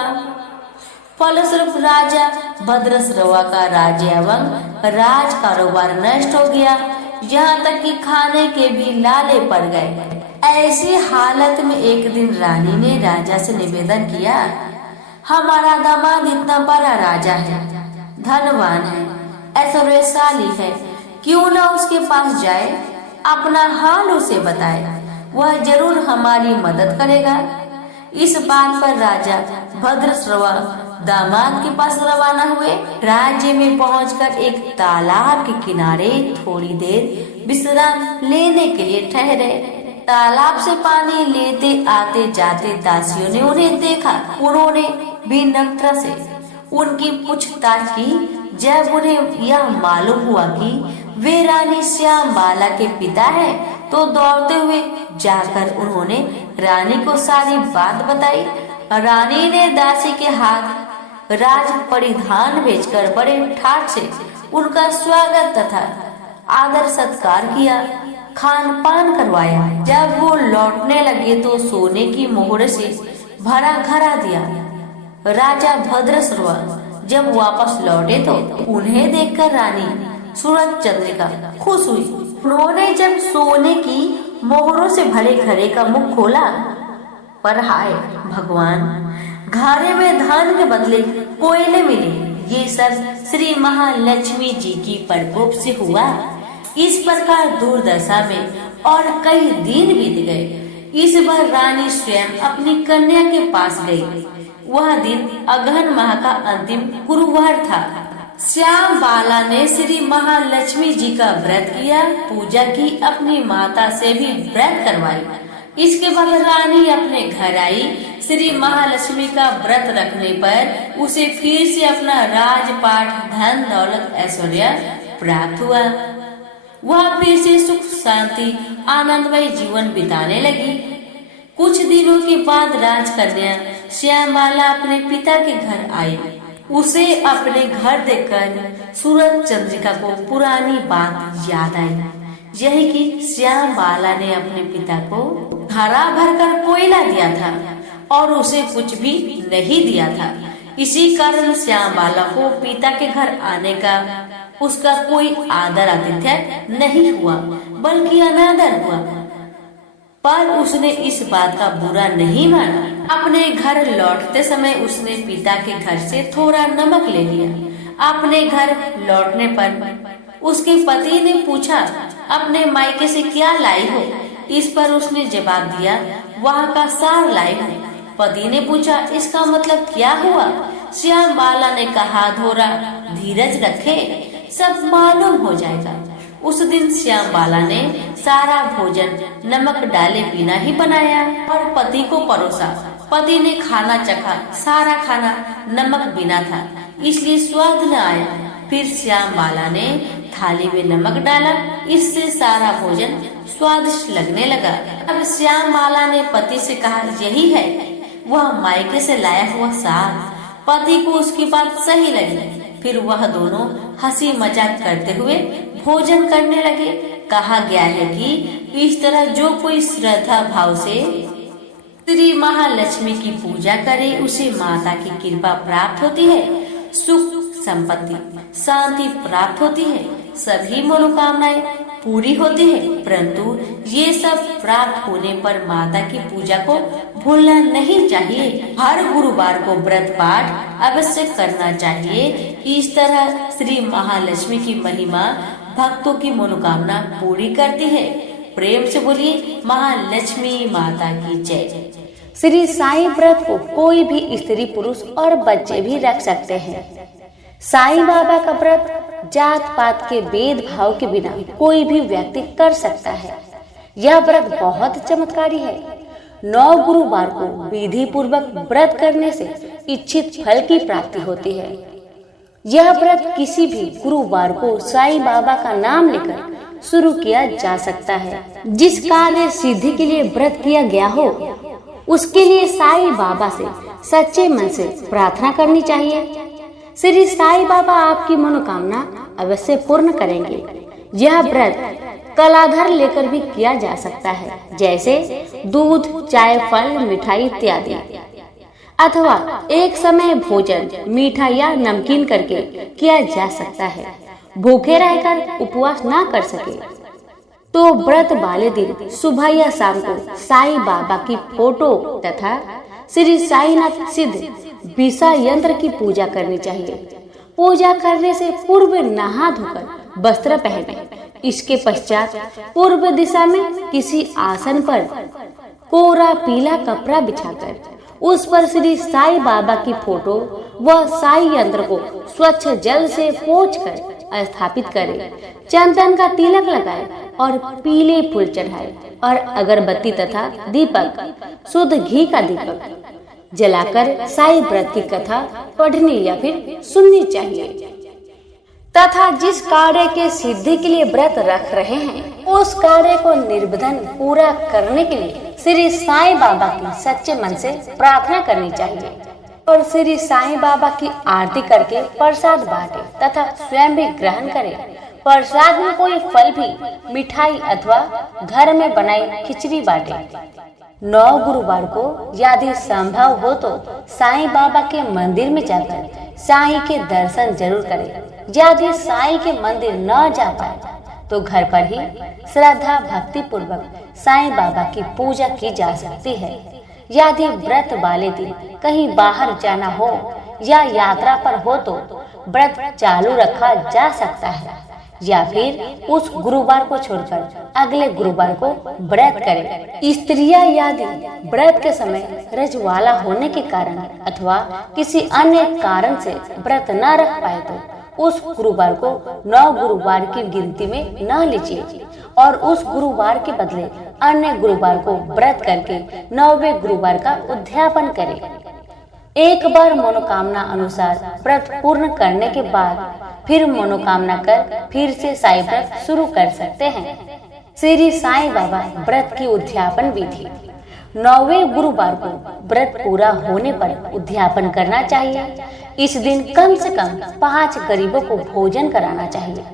फलस्वरूप राजा भद्रश्रवा का राज्य एवं राज कारोबार नष्ट हो गया। यहाँ तक कि खाने के भी लाले पड़ गए। ऐसी हालत में एक दिन रानी ने राजा से निवेदन किया, हमारा दामाद इतना बड़ा राजा है, धनवान है, ऐश्वर्यशाली है, क्यों न उसके पास जाए, अपना हाल उसे बताए, वह जरूर हमारी मदद करेगा। इस बात पर राजा भद्रश्रवा दामाद के पास रवाना हुए। राज्य में पहुंचकर एक तालाब के किनारे थोड़ी देर विश्राम लेने के लिए ठहरे। तालाब से पानी लेते आते जाते दासियों ने उन्हें देखा। उन्होंने विनम्रता से उनकी पूछताछ की। जब उन्हें यह मालूम हुआ कि वे रानी श्यामबाला के पिता हैं, तो दौड़ते हुए जाकर उन्होंने रानी को सारी बात बताई। रानी ने दासी के हाथ राज परिधान भेजकर बड़े ठाट से उनका स्वागत तथा आदर सत्कार किया, खान पान करवाया। जब वो लौटने लगे तो सोने की मोहर से भरा घड़ा दिया। राजा भद्रश्रवा जब वापस लौटे तो उन्हें देखकर रानी सूरज चंद्रिका खुश हुई। उन्होंने जब सोने की मोहरों से भरे घड़े का मुख खोला, पर हाय भगवान, घड़े में धन के बदले कोयले मिले। ये सब श्री महालक्ष्मी जी की प्रकोप से हुआ। इस प्रकार दुर्दशा में और कई दिन बीत गए। इस बार रानी स्वयं अपनी कन्या के पास गई। वह दिन अगहन माह का अंतिम गुरुवार था। श्याम बाला ने श्री महालक्ष्मी जी का व्रत किया, पूजा की, अपनी माता से भी व्रत करवाई। इसके बाद रानी अपने घर आई। श्री महालक्ष्मी का व्रत रखने पर उसे फिर से अपना राजपाट, धन दौलत, ऐश्वर्य प्राप्त हुआ। वह फिर से सुख शांति आनंदमय जीवन बिताने लगी। कुछ दिनों के बाद राजकन्या श्यामबाला अपने पिता के घर आई। उसे अपने घर देखकर सूरज चंद्रिका को पुरानी बात याद आई, यही कि श्यामबाला ने अपने पिता को घड़ा भरकर कोयला दिया था और उसे कुछ भी नहीं दिया था। इसी कारण श्यामबाला को पिता के घर आने का उसका कोई आदर आतिथ्य नहीं हुआ, बल्कि अनादर हुआ। पर उसने इस बात का बुरा नहीं माना। अपने घर लौटते समय उसने पिता के घर से थोड़ा नमक ले लिया। अपने घर लौटने पर उसके पति ने पूछा, अपने मायके से क्या लाई हो? इस पर उसने जवाब दिया, वहाँ का सार लाई हूँ। पति ने पूछा, इसका मतलब क्या हुआ? श्यामबाला ने कहा, थोड़ा धीरज रखे, सब मालूम हो जाएगा। उस दिन श्यामबाला ने सारा भोजन नमक डाले बिना ही बनाया और पति को परोसा। पति ने खाना चखा, सारा खाना नमक बिना था, इसलिए स्वाद न आया। फिर श्यामबाला ने थाली में नमक डाला, इससे सारा भोजन स्वादिष्ट लगने लगा। अब श्यामबाला ने पति से कहा, यही है वह मायके से लाया हुआ साग। पति को उसकी बात सही लगी। फिर वह दोनों हंसी मजाक करते हुए भोजन करने लगे। कहा गया है कि इस तरह जो कोई श्रद्धा भाव से श्री महालक्ष्मी की पूजा करे, उसे माता की कृपा प्राप्त होती है, सुख संपत्ति शांति प्राप्त होती है, सभी मनोकामनाएं पूरी होती है। परंतु ये सब प्राप्त होने पर माता की पूजा को भूलना नहीं चाहिए। हर गुरुवार को व्रत पाठ अवश्य करना चाहिए। इस तरह श्री महालक्ष्मी की महिमा भक्तों की मनोकामना पूरी करती है। प्रेम से बोलिए महालक्ष्मी माता की जय। श्री साईं व्रत को कोई भी स्त्री, पुरुष और बच्चे भी रख सकते हैं। साईं बाबा का व्रत जात पात के भेदभाव के बिना कोई भी व्यक्ति कर सकता है। यह व्रत बहुत चमत्कारी है। 9 गुरुवार को विधि पूर्वक व्रत करने से इच्छित फल की प्राप्ति होती है। यह व्रत किसी भी गुरुवार को साईं बाबा का नाम लेकर शुरू किया जा सकता है। जिस कार्य सिद्धि के लिए व्रत किया गया हो, उसके लिए साईं बाबा से सच्चे मन से प्रार्थना करनी चाहिए। श्री साईं बाबा आपकी मनोकामना अवश्य पूर्ण करेंगे। यह व्रत कलाधर लेकर भी किया जा सकता है, जैसे दूध, चाय, फल, मिठाई इत्यादि, अथवा एक समय भोजन मीठा या नमकीन करके किया जा सकता है। भूखे रहकर उपवास ना कर सके तो व्रत वाले दिन सुबह या शाम को साईं बाबा की फोटो तथा श्री साईनाथ सिद्ध विषा यंत्र की पूजा करनी चाहिए। पूजा करने से पूर्व नहा धोकर वस्त्र पहने। इसके पश्चात पूर्व दिशा में किसी आसन पर कोरा पीला कपड़ा बिछाकर उस पर श्री साईं बाबा की फोटो व साईं यंत्र को स्वच्छ जल से पोंछकर स्थापित करें। चंदन का तिलक लगाए और पीले फूल चढ़ाए और अगरबत्ती तथा दीपक, शुद्ध घी का दीपक जलाकर साईं व्रत की कथा पढ़नी या फिर सुननी चाहिए। तथा जिस कार्य के सिद्धि के लिए व्रत रख रहे हैं, उस कार्य को निर्विघ्न पूरा करने के लिए श्री साईं बाबा की सच्चे मन से प्रार्थना करनी चाहिए और श्री साईं बाबा की आरती करके प्रसाद बांटे तथा स्वयं भी ग्रहण करें। प्रसाद में कोई फल भी, मिठाई अथवा घर में बनाई खिचड़ी बांटे। 9 गुरुवार को यदि संभव हो तो साईं बाबा के मंदिर में जाकर साईं के दर्शन जरूर करें। यदि साईं के मंदिर न जा पाए तो घर पर ही श्रद्धा भक्ति पूर्वक साईं बाबा की पूजा की जा सकती है। यदि व्रत वाले दिन कहीं बाहर जाना हो या यात्रा पर हो तो व्रत चालू रखा जा सकता है या फिर उस गुरुवार को छोड़कर अगले गुरुवार को व्रत करें। स्त्रियां यदि व्रत के समय रजवाला होने के कारण अथवा किसी अन्य कारण से व्रत न रख पाए तो उस गुरुवार को 9 गुरुवार की गिनती में न लीजिए और उस गुरुवार के बदले अन्य गुरुवार को व्रत करके 9वें गुरुवार का उद्यापन करें। एक बार मनोकामना अनुसार व्रत पूर्ण करने के बाद फिर मनोकामना कर फिर से साईं व्रत शुरू कर सकते हैं। श्री साईं बाबा व्रत की उद्यापन विधि। 9वें गुरुवार को व्रत पूरा होने पर उद्यापन करना चाहिए। इस दिन कम से कम 5 गरीबों को भोजन कराना चाहिए।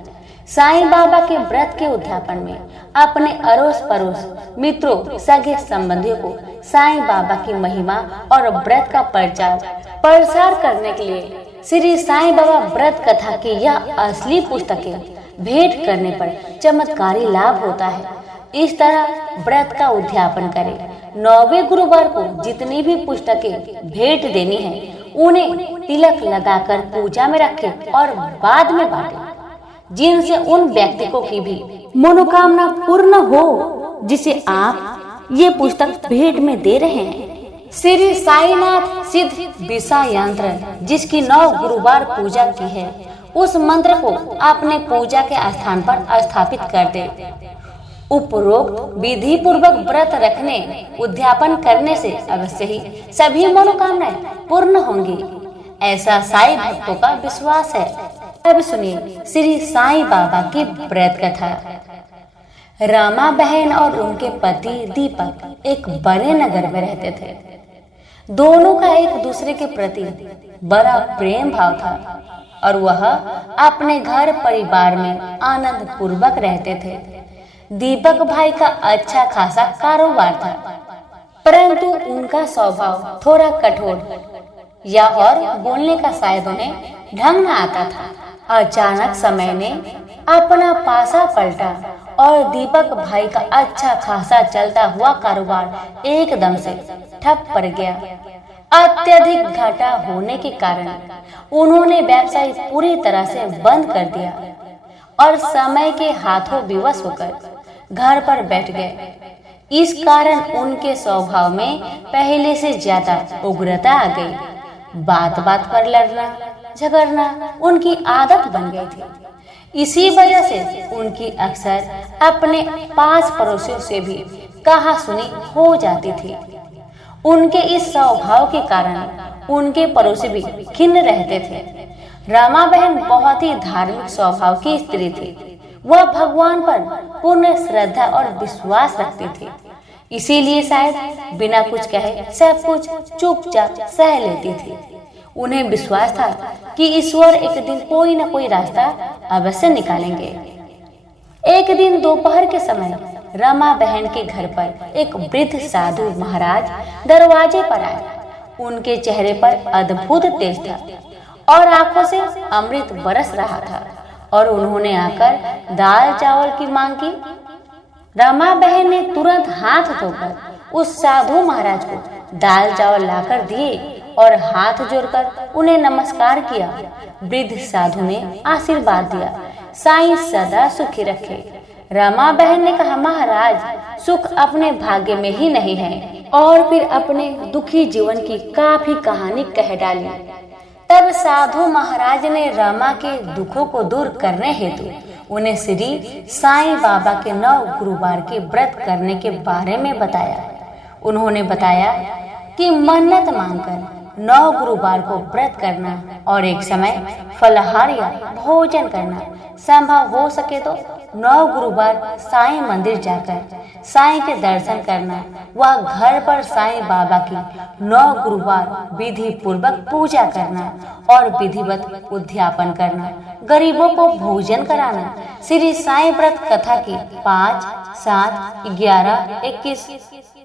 साईं बाबा के व्रत के उद्यापन में अपने अड़ोस पड़ोस मित्रों सगे संबंधियों को साईं बाबा की महिमा और व्रत का प्रसार करने के लिए श्री साईं बाबा व्रत कथा की यह असली पुस्तकें भेंट करने पर चमत्कारी लाभ होता है। इस तरह व्रत का उद्यापन करें। 9वें गुरुवार को जितनी भी पुस्तकें भेंट देनी है उन्हें तिलक लगाकर पूजा में रखें और बाद में बांटें, जिनसे उन व्यक्तियों की भी मनोकामना पूर्ण हो जिसे आप ये पुस्तक भेंट में दे रहे हैं। श्री साईनाथ सिद्ध दिशा यंत्र जिसकी 9 गुरुवार पूजा की है, उस मंत्र को अपने पूजा के स्थान पर स्थापित कर दे। उपरोक्त विधि पूर्वक व्रत रखने उद्यापन करने से अवश्य ही सभी मनोकामनाएं पूर्ण होंगी, ऐसा साईं भक्तों का विश्वास है। अब सुनिए श्री साईं बाबा की व्रत कथा। रामा बहन और उनके पति दीपक एक बड़े नगर में रहते थे। दोनों का एक दूसरे के प्रति बड़ा प्रेम भाव था और वह अपने घर परिवार में आनंद पूर्वक रहते थे। दीपक भाई का अच्छा खासा कारोबार था, परंतु उनका स्वभाव थोड़ा कठोर या और बोलने का शायद उन्हें ढंग न आता था। अचानक समय ने अपना पासा पलटा और दीपक भाई का अच्छा खासा चलता हुआ कारोबार एकदम से ठप पड़ गया। अत्यधिक घाटा होने के कारण उन्होंने व्यवसाय पूरी तरह से बंद कर दिया और समय के हाथों विवश होकर घर पर बैठ गए। इस कारण उनके स्वभाव में पहले से ज्यादा उग्रता आ गई। बात बात पर लड़ना झगड़ना उनकी आदत बन गई थी। इसी वजह से उनकी अक्सर अपने पास पड़ोसियों से भी कहा सुनी हो जाती थी। उनके इस स्वभाव के कारण उनके पड़ोसी भी खिन्न रहते थे। रामा बहन बहुत ही धार्मिक स्वभाव की स्त्री थी। वह भगवान पर पूर्ण श्रद्धा और विश्वास रखती थी, इसीलिए शायद बिना कुछ कहे सब कुछ चुपचाप सह लेती थी। उन्हें विश्वास था कि ईश्वर एक दिन कोई न कोई रास्ता अवश्य निकालेंगे। एक दिन दोपहर के समय रमा बहन के घर पर एक वृद्ध साधु महाराज दरवाजे पर आए। उनके चेहरे पर अद्भुत तेज था और आंखों से अमृत बरस रहा था और उन्होंने आकर दाल चावल की मांग की। रमा बहन ने तुरंत हाथ धोकर उस साधु महाराज को दाल चावल लाकर दिए और हाथ जोड़कर उन्हें नमस्कार किया। वृद्ध साधु ने आशीर्वाद दिया, साईं सदा सुखी रखे। रमा बहन ने कहा, महाराज सुख अपने भाग्य में ही नहीं है, और फिर अपने दुखी जीवन की काफी कहानी कह डाली। तब साधु महाराज ने रमा के दुखों को दूर करने हेतु उन्हें श्री साईं बाबा के 9 गुरुवार के व्रत करने के बारे में बताया। उन्होंने बताया कि मन्नत मांगकर 9 गुरुवार को व्रत करना और एक समय फलाहार या भोजन करना, संभव हो सके तो 9 गुरुवार साईं मंदिर जाकर साईं के दर्शन करना, वह घर पर साईं बाबा की 9 गुरुवार विधि पूर्वक पूजा करना और विधिवत उद्यापन करना, गरीबों को भोजन कराना, श्री साईं व्रत कथा की 5, 7, 11, 21,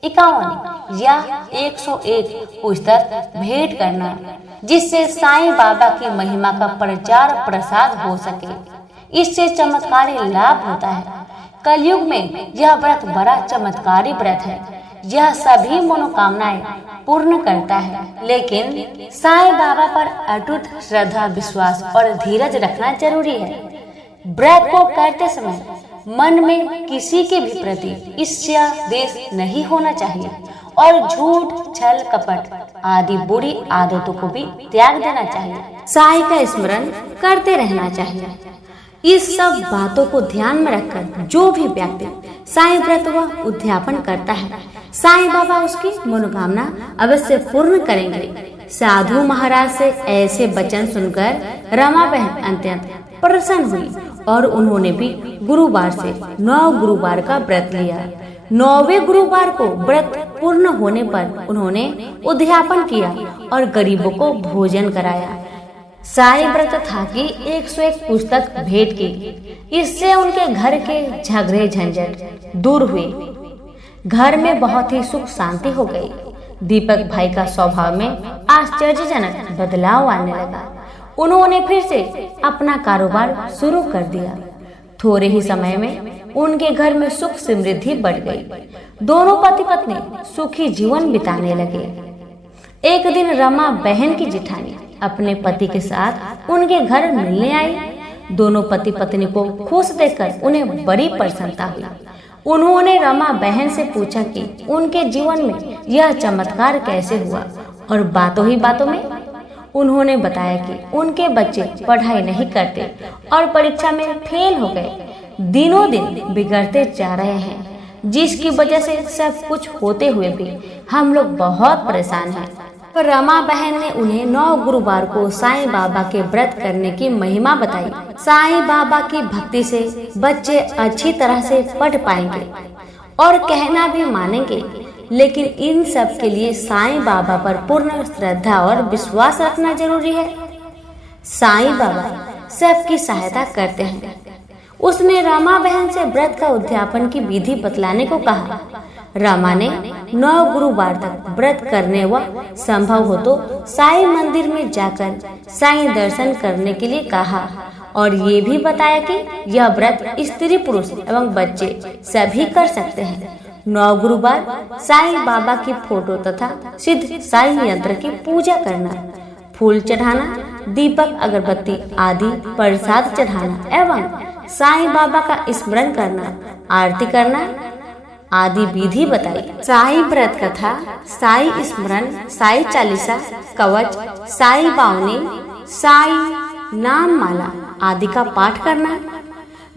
51 या 101 पुस्तक भेंट करना, जिससे साईं बाबा की महिमा का प्रचार प्रसार हो सके। इससे चमत्कारी लाभ होता है। कलयुग में यह व्रत बड़ा चमत्कारी व्रत है। यह सभी मनोकामनाएं पूर्ण करता है, लेकिन साईं बाबा पर अटूट श्रद्धा, विश्वास और धीरज रखना जरूरी है। व्रत को करते समय मन में किसी के भी प्रति ईर्ष्या, द्वेष नहीं होना चाहिए और झूठ, छल, कपट आदि बुरी आदतों को भी त्याग देना चाहिए। साईं का स्मरण करते रहना चाहिए। इस सब बातों को ध्यान में रखकर जो भी व्यक्ति साईं व्रत व उद्यापन करता है, साईं बाबा उसकी मनोकामना अवश्य पूर्ण करेंगे। साधु महाराज से ऐसे वचन सुनकर रमा बहन अत्यंत प्रसन्न हुई और उन्होंने भी गुरुवार से 9 गुरुवार का व्रत लिया। 9वें गुरुवार को व्रत पूर्ण होने पर उन्होंने उद्यापन किया और गरीबों को भोजन कराया। साईं व्रत था कि 101 पुस्तक भेंट की। इससे उनके घर के झगड़े झंझट दूर हुए। घर में बहुत ही सुख शांति हो गई। दीपक भाई का स्वभाव में आश्चर्यजनक बदलाव आने लगा। उन्होंने फिर से अपना कारोबार शुरू कर दिया। थोड़े ही समय में उनके घर में सुख समृद्धि बढ़ गई। दोनों पति पत्नी सुखी जीवन बिताने लगे। एक दिन रमा बहन की जेठानी अपने पति के साथ उनके घर मिलने आई। दोनों पति पत्नी को खुश देखकर उन्हें बड़ी प्रसन्नता हुई। उन्होंने रमा बहन से पूछा कि उनके जीवन में यह चमत्कार कैसे हुआ, और बातों ही बातों में उन्होंने बताया कि उनके बच्चे पढ़ाई नहीं करते और परीक्षा में फेल हो गए। दिनों दिन बिगड़ते जा रहे हैं, जिसकी वजह से सब कुछ होते हुए भी हम लोग बहुत परेशान हैं। रमा बहन ने उन्हें 9 गुरुवार को साईं बाबा के व्रत करने की महिमा बताई। साईं बाबा की भक्ति से बच्चे अच्छी तरह से पढ़ पाएंगे और कहना भी मानेंगे, लेकिन इन सब के लिए साईं बाबा पर पूर्ण श्रद्धा और विश्वास रखना जरूरी है। साईं बाबा सबकी सहायता करते हैं। उसने रमा बहन से व्रत का उद्यापन की विधि बतलाने को कहा। रमा ने 9 गुरुवार तक व्रत करने व संभव हो तो साईं मंदिर में जाकर साईं दर्शन करने के लिए कहा, और ये भी बताया कि यह व्रत स्त्री पुरुष एवं बच्चे सभी कर सकते हैं। 9 गुरुवार साईं बाबा की फोटो तथा सिद्ध साईं यंत्र की पूजा करना, फूल चढ़ाना, दीपक अगरबत्ती आदि प्रसाद चढ़ाना एवं साईं बाबा का स्मरण करना, आरती करना आदि विधि बताई। साईं व्रत कथा, साईं स्मरण, साईं चालीसा, कवच, साईं बावनी, साईं नाम माला आदि का पाठ करना,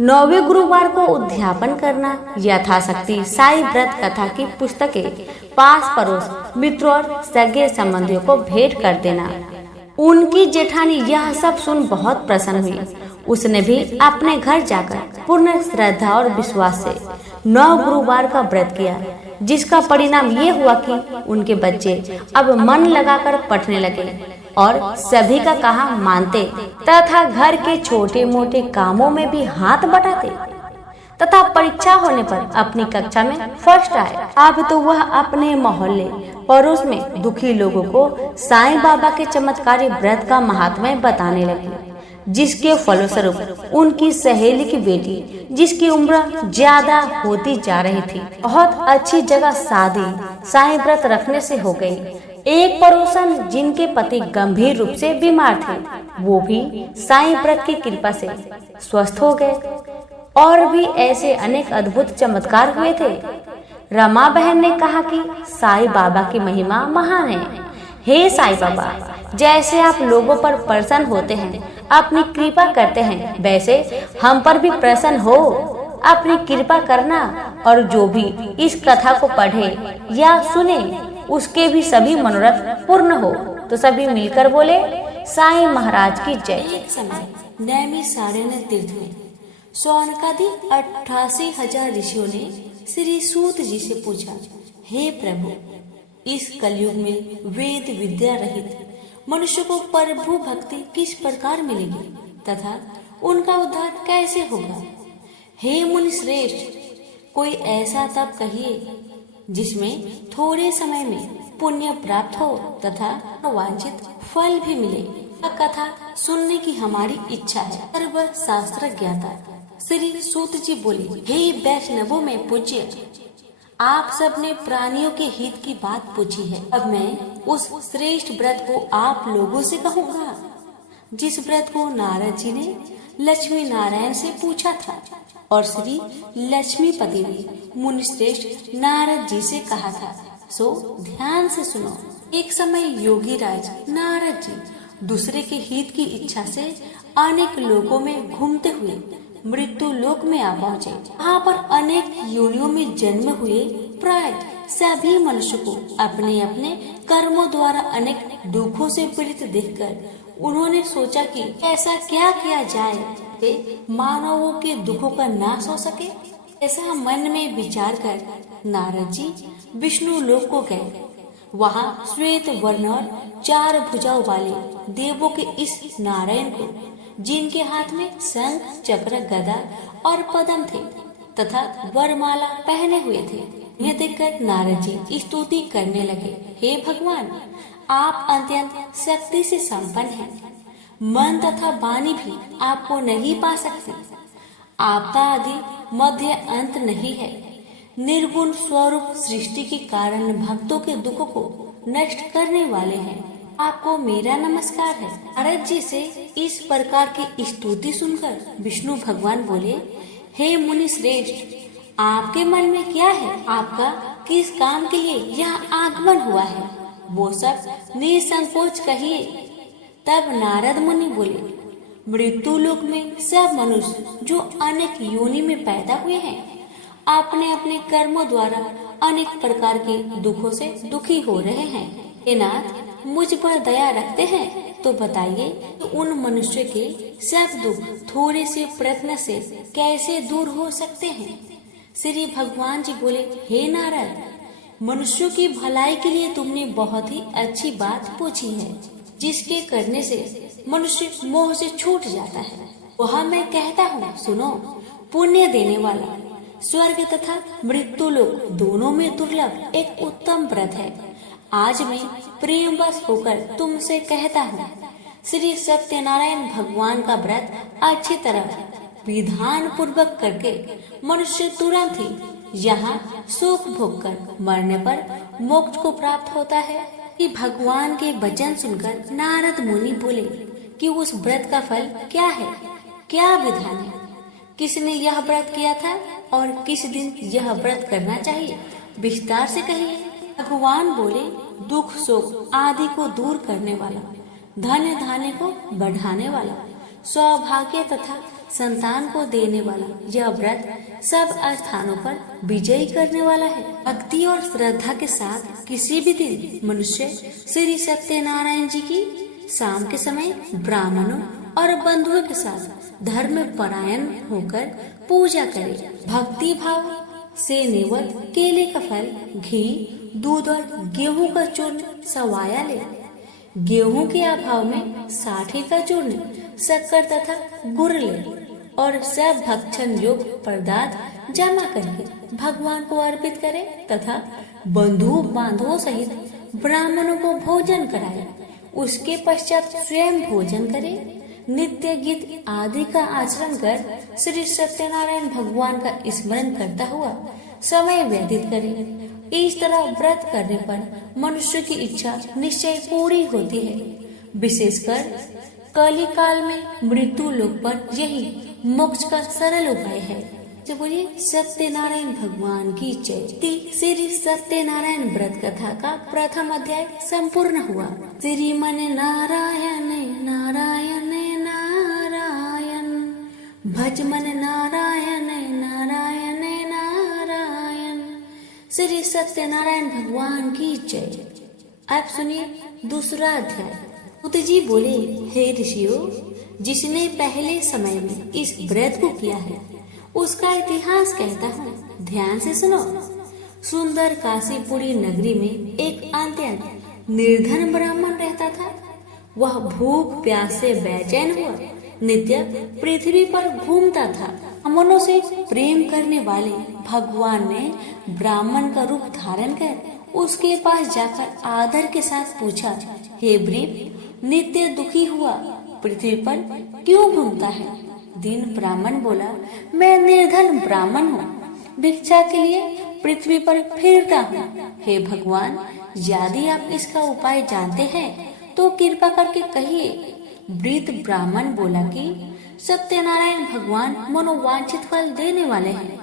9वें गुरुवार को उद्यापन करना, यथाशक्ति साईं व्रत कथा की पुस्तकें पास पड़ोस मित्रों और सगे संबंधियों को भेंट कर देना। उनकी जेठानी यह सब सुन बहुत प्रसन्न हुई। उसने भी अपने घर जाकर पूर्ण श्रद्धा और विश्वास से 9 गुरुवार का व्रत किया, जिसका परिणाम ये हुआ कि उनके बच्चे अब मन लगाकर पढ़ने लगे और सभी का कहा मानते तथा घर के छोटे मोटे कामों में भी हाथ बटाते तथा परीक्षा होने पर अपनी कक्षा में फर्स्ट आए। अब तो वह अपने मोहल्ले पड़ोस में दुखी लोगों को साईं बाबा के चमत्कारी व्रत का महात्म्य बताने लगे, जिसके फलस्वरूप उनकी सहेली की बेटी, जिसकी उम्र ज्यादा होती जा रही थी, बहुत अच्छी जगह शादी साईं व्रत रखने से हो गई। एक पड़ोसन जिनके पति गंभीर रूप से बीमार थे, वो भी साईं व्रत की कृपा से स्वस्थ हो गए। और भी ऐसे अनेक अद्भुत चमत्कार हुए थे। रमा बहन ने कहा कि साईं बाबा की महिमा महान है। हे साईं बाबा, जैसे आप लोगों पर प्रसन्न होते हैं, अपनी कृपा करते हैं, वैसे हम पर भी प्रसन्न हो, अपनी कृपा करना, और जो भी इस कथा को पढ़े या सुने उसके भी सभी मनोरथ पूर्ण हो। तो सभी मिलकर बोले साईं महाराज की जय। एक समय नैमिषारण्य तीर्थ में शौनकादि 88,000 ऋषियों ने श्री सूत जी से पूछा, हे प्रभु, इस कलयुग में वेद विद्या रहित मनुष्य को प्रभु भक्ति किस प्रकार मिलेगी तथा उनका उद्धार कैसे होगा? हे मुनि श्रेष्ठ, कोई ऐसा तप कहिए जिसमें थोड़े समय में पुण्य प्राप्त हो तथा वांछित फल भी मिले। कथा सुनने की हमारी इच्छा है। सर्व शास्त्र ज्ञाता श्री सूत जी बोले, हे वैष्णवों में पूज्य, आप सब ने प्राणियों के हित की बात पूछी है। अब मैं उस श्रेष्ठ व्रत को आप लोगों से कहूँगा, जिस व्रत को नारद जी ने लक्ष्मी नारायण से पूछा था और श्री लक्ष्मीपति ने मुनि श्रेष्ठ नारद जी से कहा था। सो ध्यान से सुनो। एक समय योगी राज नारद जी दूसरे के हित की इच्छा से अनेक लोकों में घूमते हुए मृत्यु लोक में आ पहुँचे। वहाँ पर अनेक योनियों में जन्म हुए प्राय सभी मनुष्य को अपने अपने कर्मों द्वारा अनेक दुखों से पीड़ित देखकर उन्होंने सोचा कि ऐसा क्या किया जाए कि मानवों के दुखों का नाश हो सके। ऐसा मन में विचार कर नारद जी विष्णु लोक को गए। वहाँ श्वेत वर्ण और 4 भुजाओं वाले देवों के इस नारायण को, जिनके हाथ में शंख, चक्र, गदा और पद्म थे तथा वरमाला पहने हुए थे, यह देखकर नारद जी स्तुति करने लगे। हे भगवान, आप अत्यंत शक्ति से संपन्न हैं। मन तथा वाणी भी आपको नहीं पा सकती। आपका आदि मध्य अंत नहीं है। निर्गुण स्वरूप सृष्टि के कारण भक्तों के दुख को नष्ट करने वाले हैं। आपको मेरा नमस्कार है। नारद जी से इस प्रकार की स्तुति सुनकर विष्णु भगवान बोले, हे मुनि श्रेष्ठ, आपके मन में क्या है? आपका किस काम के लिए यहाँ आगमन हुआ है? वो सब निसंकोच कहिए। तब नारद मुनि बोले, मृत्यु लोक में सब मनुष्य जो अनेक योनि में पैदा हुए हैं, अपने अपने कर्मों द्वारा अनेक प्रकार के दुखों से दुखी हो रहे हैं। हे नाथ, मुझ पर दया रखते हैं तो बताइए कि उन मनुष्य के सब दुख थोड़े से प्रयत्न से कैसे दूर हो सकते हैं? श्री भगवान जी बोले, हे नारद, मनुष्यों की भलाई के लिए तुमने बहुत ही अच्छी बात पूछी है, जिसके करने से मनुष्य मोह से छूट जाता है। वह मैं कहता हूँ, सुनो। पुण्य देने वाला स्वर्ग तथा मृत्यु लोक दोनों में दुर्लभ एक उत्तम व्रत है। आज मैं प्रेमवश होकर तुमसे कहता हूँ, श्री सत्यनारायण भगवान का व्रत अच्छी तरह विधान पूर्वक करके मनुष्य तुरंत ही यहाँ सुख भोग कर मरने पर मोक्ष को प्राप्त होता है। कि भगवान के वचन सुनकर नारद मुनि बोले कि उस व्रत का फल क्या है, क्या विधान है, किसने यह व्रत किया था और किस दिन यह व्रत करना चाहिए, विस्तार से कहिए। भगवान बोले, दुख शोक आदि को दूर करने वाला, धन धान्य को बढ़ाने वाला, सौभाग्य तथा संतान को देने वाला यह व्रत सब स्थानों पर विजयी करने वाला है। भक्ति और श्रद्धा के साथ किसी भी दिन मनुष्य श्री सत्यनारायण जी की शाम के समय ब्राह्मणों और बंधुओं के साथ धर्म परायण होकर पूजा करे। भक्ति भाव से निवृत्त केले का फल, घी, दूध और गेहूं का चूर्ण सवाया ले। गेहूं के अभाव में साठी का चूर्ण, शक्कर तथा गुड़ ले और सब भक्षण योग्य पदार्थ जमा करके भगवान को अर्पित करे तथा बंधु बांधवों सहित ब्राह्मणों को भोजन कराए। उसके पश्चात स्वयं भोजन करे। नित्य गीत आदि का आचरण कर श्री सत्यनारायण भगवान का स्मरण करता हुआ समय व्यतीत करे। इस तरह व्रत करने पर मनुष्य की इच्छा निश्चय पूरी होती है। विशेषकर कली काल में मृत्यु लोक पर यही मोक्ष का सरल उपाय है। जो बोलिए सत्यनारायण भगवान की जय। श्री सत्यनारायण व्रत कथा का प्रथम अध्याय संपूर्ण हुआ। श्रीमन नारायण नारायण नारायण, भजमन नारायण नारायण नारायण। श्री सत्यनारायण भगवान की जय। अब सुनिए दूसरा अध्याय। सूत जी बोले, हे ऋषियों, जिसने पहले समय में इस व्रत को किया है उसका इतिहास कहता हूँ, ध्यान से सुनो। सुंदर काशीपुरी नगरी में एक अत्यंत निर्धन ब्राह्मण रहता था। वह भूख प्यास से बेचैन हुआ नित्य पृथ्वी पर घूमता था। ब्राह्मणों से प्रेम करने वाले भगवान ने ब्राह्मण का रूप धारण कर उसके पास जाकर आदर के साथ पूछा, हे ब्रीफ, नित्य दुखी हुआ पृथ्वी पर क्यों घूमता है? दीन ब्राह्मण बोला, मैं निर्धन ब्राह्मण हूँ, भिक्षा के लिए पृथ्वी पर फिरता हूँ। हे भगवान, यदि आप इसका उपाय जानते हैं तो कृपा करके कहिए। वृद्ध ब्राह्मण बोला कि सत्यनारायण भगवान मनोवांछित फल देने वाले हैं,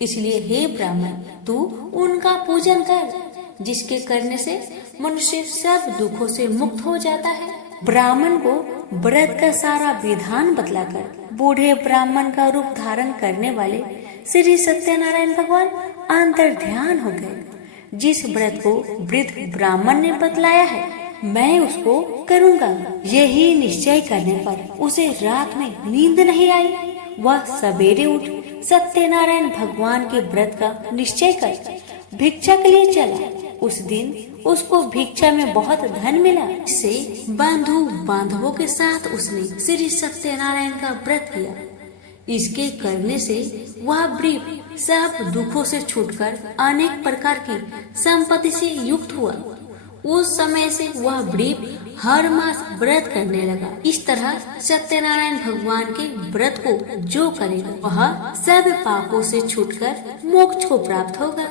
इसलिए हे ब्राह्मण, तू उनका पूजन कर। जिसके करने से मनुष्य सब दुखों से मुक्त हो जाता है। ब्राह्मण को व्रत का सारा विधान बतलाकर बूढ़े ब्राह्मण का रूप धारण करने वाले श्री सत्यनारायण भगवान अंतर ध्यान हो गए। जिस व्रत को वृद्ध ब्राह्मण ने बतलाया है मैं उसको करूँगा, यही निश्चय करने पर उसे रात में नींद नहीं आई। वह सवेरे उठ सत्यनारायण भगवान के व्रत का निश्चय कर भिक्षा के लिए चला। उस दिन उसको भिक्षा में बहुत धन मिला। इससे बंधु बांधवों के साथ उसने श्री सत्यनारायण का व्रत किया। इसके करने से वह वृद्ध सब दुखों से छूटकर अनेक प्रकार की संपत्ति से युक्त हुआ। उस समय से वह वृद्ध हर मास व्रत करने लगा। इस तरह सत्यनारायण भगवान के व्रत को जो करेगा वह सब पापों से छूटकर मोक्ष को प्राप्त होगा।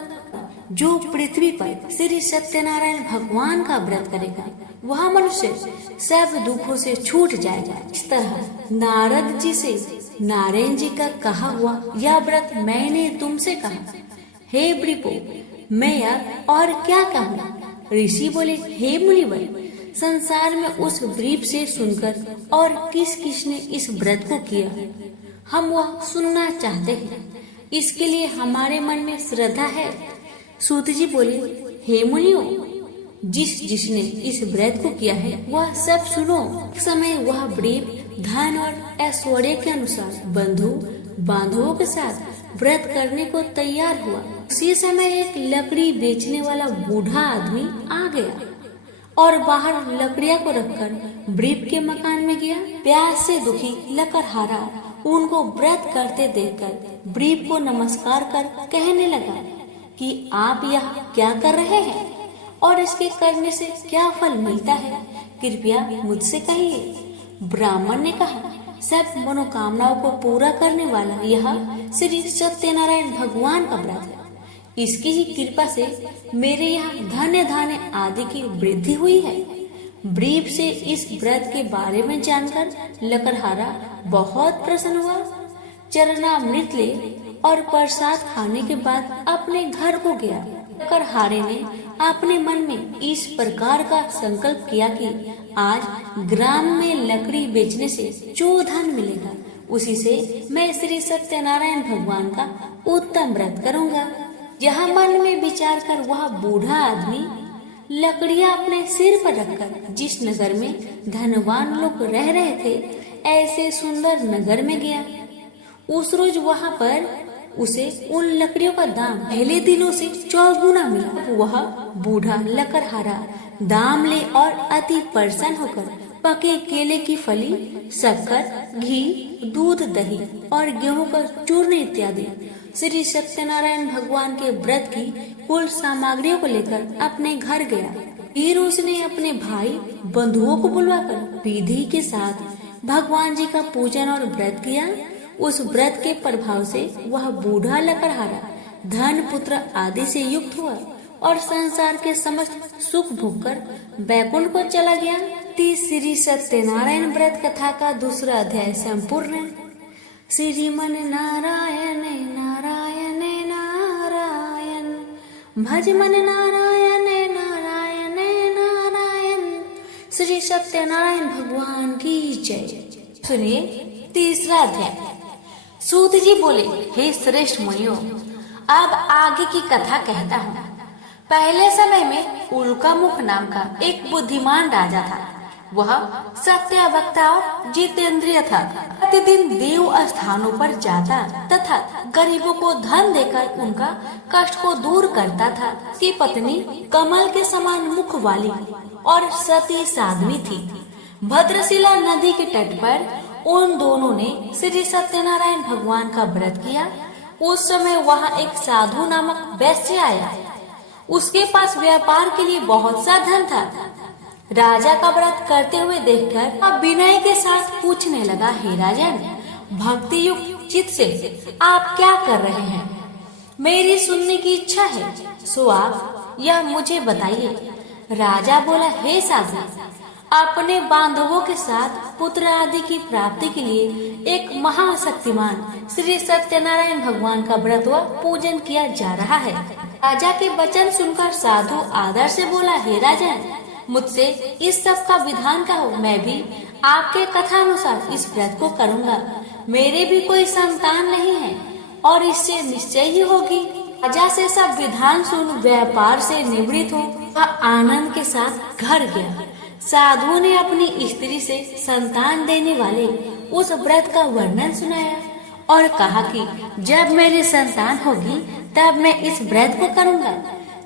जो पृथ्वी पर श्री सत्यनारायण भगवान का व्रत करेगा वह मनुष्य सब दुखों से छूट जाएगा। इस तरह नारद जी से नारायण जी का कहा हुआ यह व्रत मैंने तुमसे कहा। हे वृपो, मैं यार और क्या कहूँ। ऋषि बोले, हे मुनिवर, संसार में उस व्रत से सुनकर और किस किस ने इस व्रत को किया हम वह सुनना चाहते हैं। इसके लिए हमारे मन में श्रद्धा है। सूत जी बोले, हे मुनियों, जिसने इस व्रत को किया है वह सब सुनो। एक समय वह व्रत धन और ऐश्वर्य के अनुसार बंधु बांधवों के साथ व्रत करने को तैयार हुआ। उसी समय एक लकड़ी बेचने वाला बूढ़ा आदमी आ गया और बाहर लकड़ियां को रखकर व्रत के मकान में गया। प्यास से दुखी लकड़हारा उनको व्रत करते देखकर व्रत को नमस्कार कर कहने लगा कि आप यहाँ क्या कर रहे हैं और इसके करने से क्या फल मिलता है, कृपया मुझसे कहिए। ब्राह्मण ने कहा, सब मनोकामनाओं को पूरा करने वाला यह श्री सत्यनारायण भगवान का व्रत है। इसकी ही कृपा से मेरे यहाँ धन्य धान्य आदि की वृद्धि हुई है। व्रत से इस व्रत के बारे में जानकर लकड़हारा बहुत प्रसन्न हुआ। चरणामृत ले और प्रसाद खाने के बाद अपने घर को गया। लकड़हारे ने अपने मन में इस प्रकार का संकल्प किया कि आज ग्राम में लकड़ी बेचने से जो धन मिलेगा उसी से मैं श्री सत्यनारायण भगवान का उत्तम व्रत करूंगा। यहाँ मन में विचार कर वह बूढ़ा आदमी लकड़ियां अपने सिर पर रखकर जिस नगर में धनवान लोग रह रहे थे ऐसे सुंदर नगर में गया। उस रोज वहाँ पर उसे उन लकड़ियों का दाम पहले दिनों से 4 गुना मिला। वह बूढ़ा लकड़हारा दाम ले और अति प्रसन्न होकर पके केले की फली, शक्कर, घी, दूध, दही और गेहूं का चूर्ण इत्यादि श्री सत्यनारायण भगवान के व्रत की कुल सामग्रियों को लेकर अपने घर गया। फिर उसने अपने भाई बंधुओं को बुलवाकर विधि के साथ भगवान जी का पूजन और व्रत किया। उस व्रत के प्रभाव से वह बूढ़ा लकड़हारा धन पुत्र आदि से युक्त हुआ और संसार के समस्त सुख भोगकर बैकुंठ को चला गया। श्री सत्यनारायण व्रत कथा का दूसरा अध्याय संपूर्ण। श्रीमन नारायण नारायण नारायण भज मन नारायण नारायण नारायण। श्री सत्यनारायण भगवान की जय। सुनिए तीसरा अध्याय। सूत जी बोले, हे श्रेष्ठ मुनियों, अब आगे की कथा कहता हूँ। पहले समय में उल्कामुख नाम का एक बुद्धिमान राजा था। वह सत्यवक्ता और जितेंद्रिय था। प्रतिदिन देव स्थानों पर जाता तथा गरीबों को धन देकर उनका कष्ट को दूर करता था। उसकी पत्नी कमल के समान मुख वाली और सती साध्वी थी। भद्रशिला नदी के तट पर उन दोनों ने श्री सत्यनारायण भगवान का व्रत किया। उस समय वहाँ एक साधु नामक वैश्य आया। उसके पास व्यापार के लिए बहुत सा धन था। राजा का व्रत करते हुए देखकर वह विनय के साथ पूछने लगा, हे राजन, भक्ति युक्त चित्त से आप क्या कर रहे हैं? मेरी सुनने की इच्छा है, सो आप यह मुझे बताइए। राजा बोला, हे साधु, अपने बांधवों के साथ पुत्र आदि की प्राप्ति के लिए एक महाशक्तिमान श्री सत्यनारायण भगवान का व्रत व पूजन किया जा रहा है। राजा के वचन सुनकर साधु आदर से बोला, हे राजन, मुझसे इस सब का विधान कहो, मैं भी आपके कथानुसार इस व्रत को करूँगा। मेरे भी कोई संतान नहीं है और इससे निश्चय ही होगी। राजा से सब विधान सुन व्यापार से निवृत्त हो वह आनंद के साथ घर गया। साधु ने अपनी स्त्री से संतान देने वाले उस व्रत का वर्णन सुनाया और कहा कि जब मेरी संतान होगी तब मैं इस व्रत को करूँगा।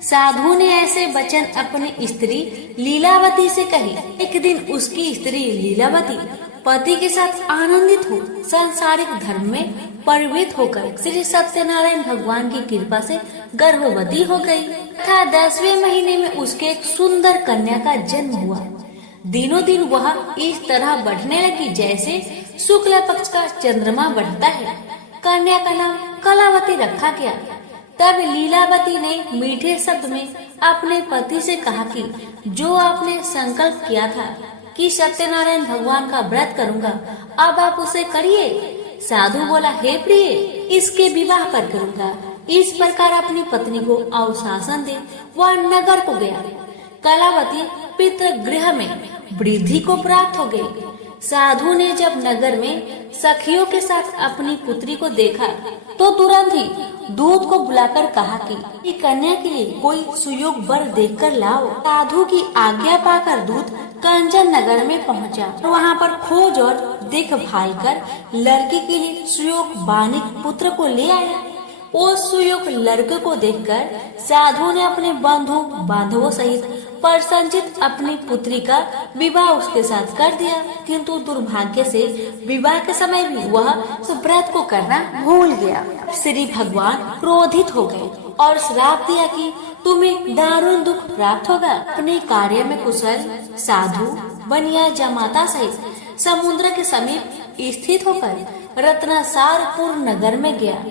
साधु ने ऐसे वचन अपनी स्त्री लीलावती से कही। एक दिन उसकी स्त्री लीलावती पति के साथ आनंदित हो सांसारिक धर्म में प्रवृत्त होकर श्री सत्यनारायण भगवान की कृपा से गर्भवती हो गई तथा 10वें महीने में उसके एक सुंदर कन्या का जन्म हुआ। दिनों दिन वह इस तरह बढ़ने लगी जैसे शुक्ल पक्ष का चंद्रमा बढ़ता है। कन्या का नाम कलावती रखा गया। तब लीलावती ने मीठे शब्द में अपने पति से कहा कि जो आपने संकल्प किया था कि सत्यनारायण भगवान का व्रत करूंगा, अब आप उसे करिए। साधु बोला, हे प्रिय, इसके विवाह पर करूंगा। इस प्रकार अपनी पत्नी को अवशासन दे वह नगर को गया। कलावती पितृगृह में वृद्धि को प्राप्त हो गई। साधु ने जब नगर में सखियों के साथ अपनी पुत्री को देखा तो तुरंत ही दूत को बुलाकर कहा कि कन्या के लिए कोई सुयोग वर देखकर लाओ। साधु की आज्ञा पाकर दूत कंचन नगर में पहुंचा। वहां पर खोज और देखभाल कर लड़की के लिए सुयोग बानिक पुत्र को ले आया। उस सुयोग लड़के को देखकर साधु ने अपने बंधु बांधवों सहित प्रसन्नचित्त अपनी पुत्री का विवाह उसके साथ कर दिया। किंतु दुर्भाग्य से विवाह के समय भी वह उस व्रत को करना भूल गया। श्री भगवान क्रोधित हो गए और श्राप दिया कि तुम्हें दारुण दुख प्राप्त होगा। अपने कार्य में कुशल साधु बनिया जमाता सहित समुद्र के समीप स्थित होकर रत्नासारपुर नगर में गया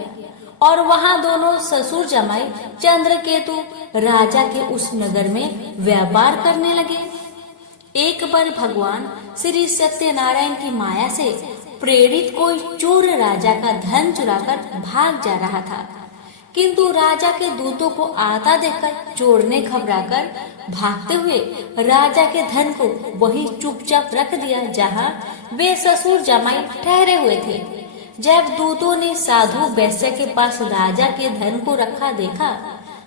और वहां दोनों ससुर जमाई चंद्रकेतु राजा के उस नगर में व्यापार करने लगे। एक बार भगवान श्री सत्यनारायण की माया से प्रेरित कोई चोर राजा का धन चुराकर भाग जा रहा था, किंतु राजा के दूतों को आता देखकर चोर ने घबराकर भागते हुए राजा के धन को वही चुपचाप रख दिया जहाँ वे ससुर जमाई ठहरे हुए थे। जब दूतों ने साधु वैश्य के पास राजा के धन को रखा देखा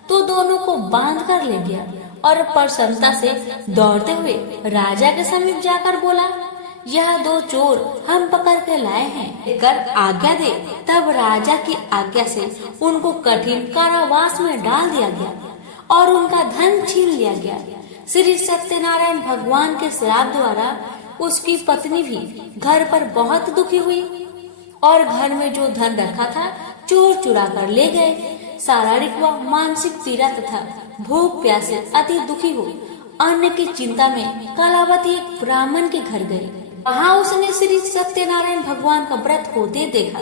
तो दोनों को बांध कर ले गया और प्रसन्नता से दौड़ते हुए राजा के समीप जाकर बोला, यह दो चोर हम पकड़ के लाए हैं, कर आज्ञा दे। तब राजा की आज्ञा से उनको कठिन कारावास में डाल दिया गया और उनका धन छीन लिया गया। श्री सत्यनारायण भगवान के श्राप द्वारा उसकी पत्नी भी घर पर बहुत दुखी हुई और घर में जो धन रखा था चोर चुरा कर ले गए। शारीरिक व मानसिक पीड़ा तथा भूख प्यास से अति दुखी हो अन्न की चिंता में कलावती एक ब्राह्मण के घर गई। वहाँ उसने श्री सत्यनारायण भगवान का व्रत होते देखा,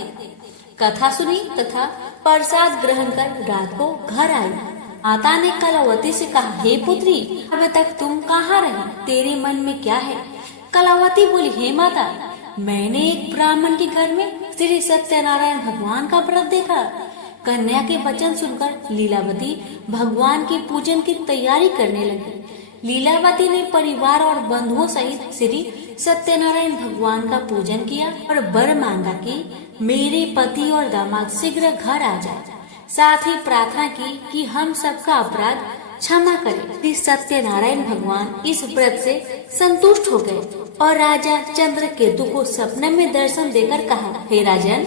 कथा सुनी तथा प्रसाद ग्रहण कर रात को घर आई। माता ने कलावती से कहा, हे पुत्री, अब तक तुम कहाँ रही? तेरे मन में क्या है? कलावती बोली, हे माता, मैंने एक ब्राह्मण के घर में श्री सत्यनारायण भगवान का व्रत देखा। कन्या के वचन सुनकर लीलावती भगवान के पूजन की तैयारी करने लगी। लीलावती ने परिवार और बंधुओं सहित श्री सत्यनारायण भगवान का पूजन किया और वर मांगा कि मेरे पति और दामाद शीघ्र घर आ जाए। साथ ही प्रार्थना की कि हम सबका अपराध क्षमा करें। श्री सत्यनारायण भगवान इस व्रत से संतुष्ट हो गए और राजा चंद्रकेतु को सपने में दर्शन देकर कहा, हे राजन,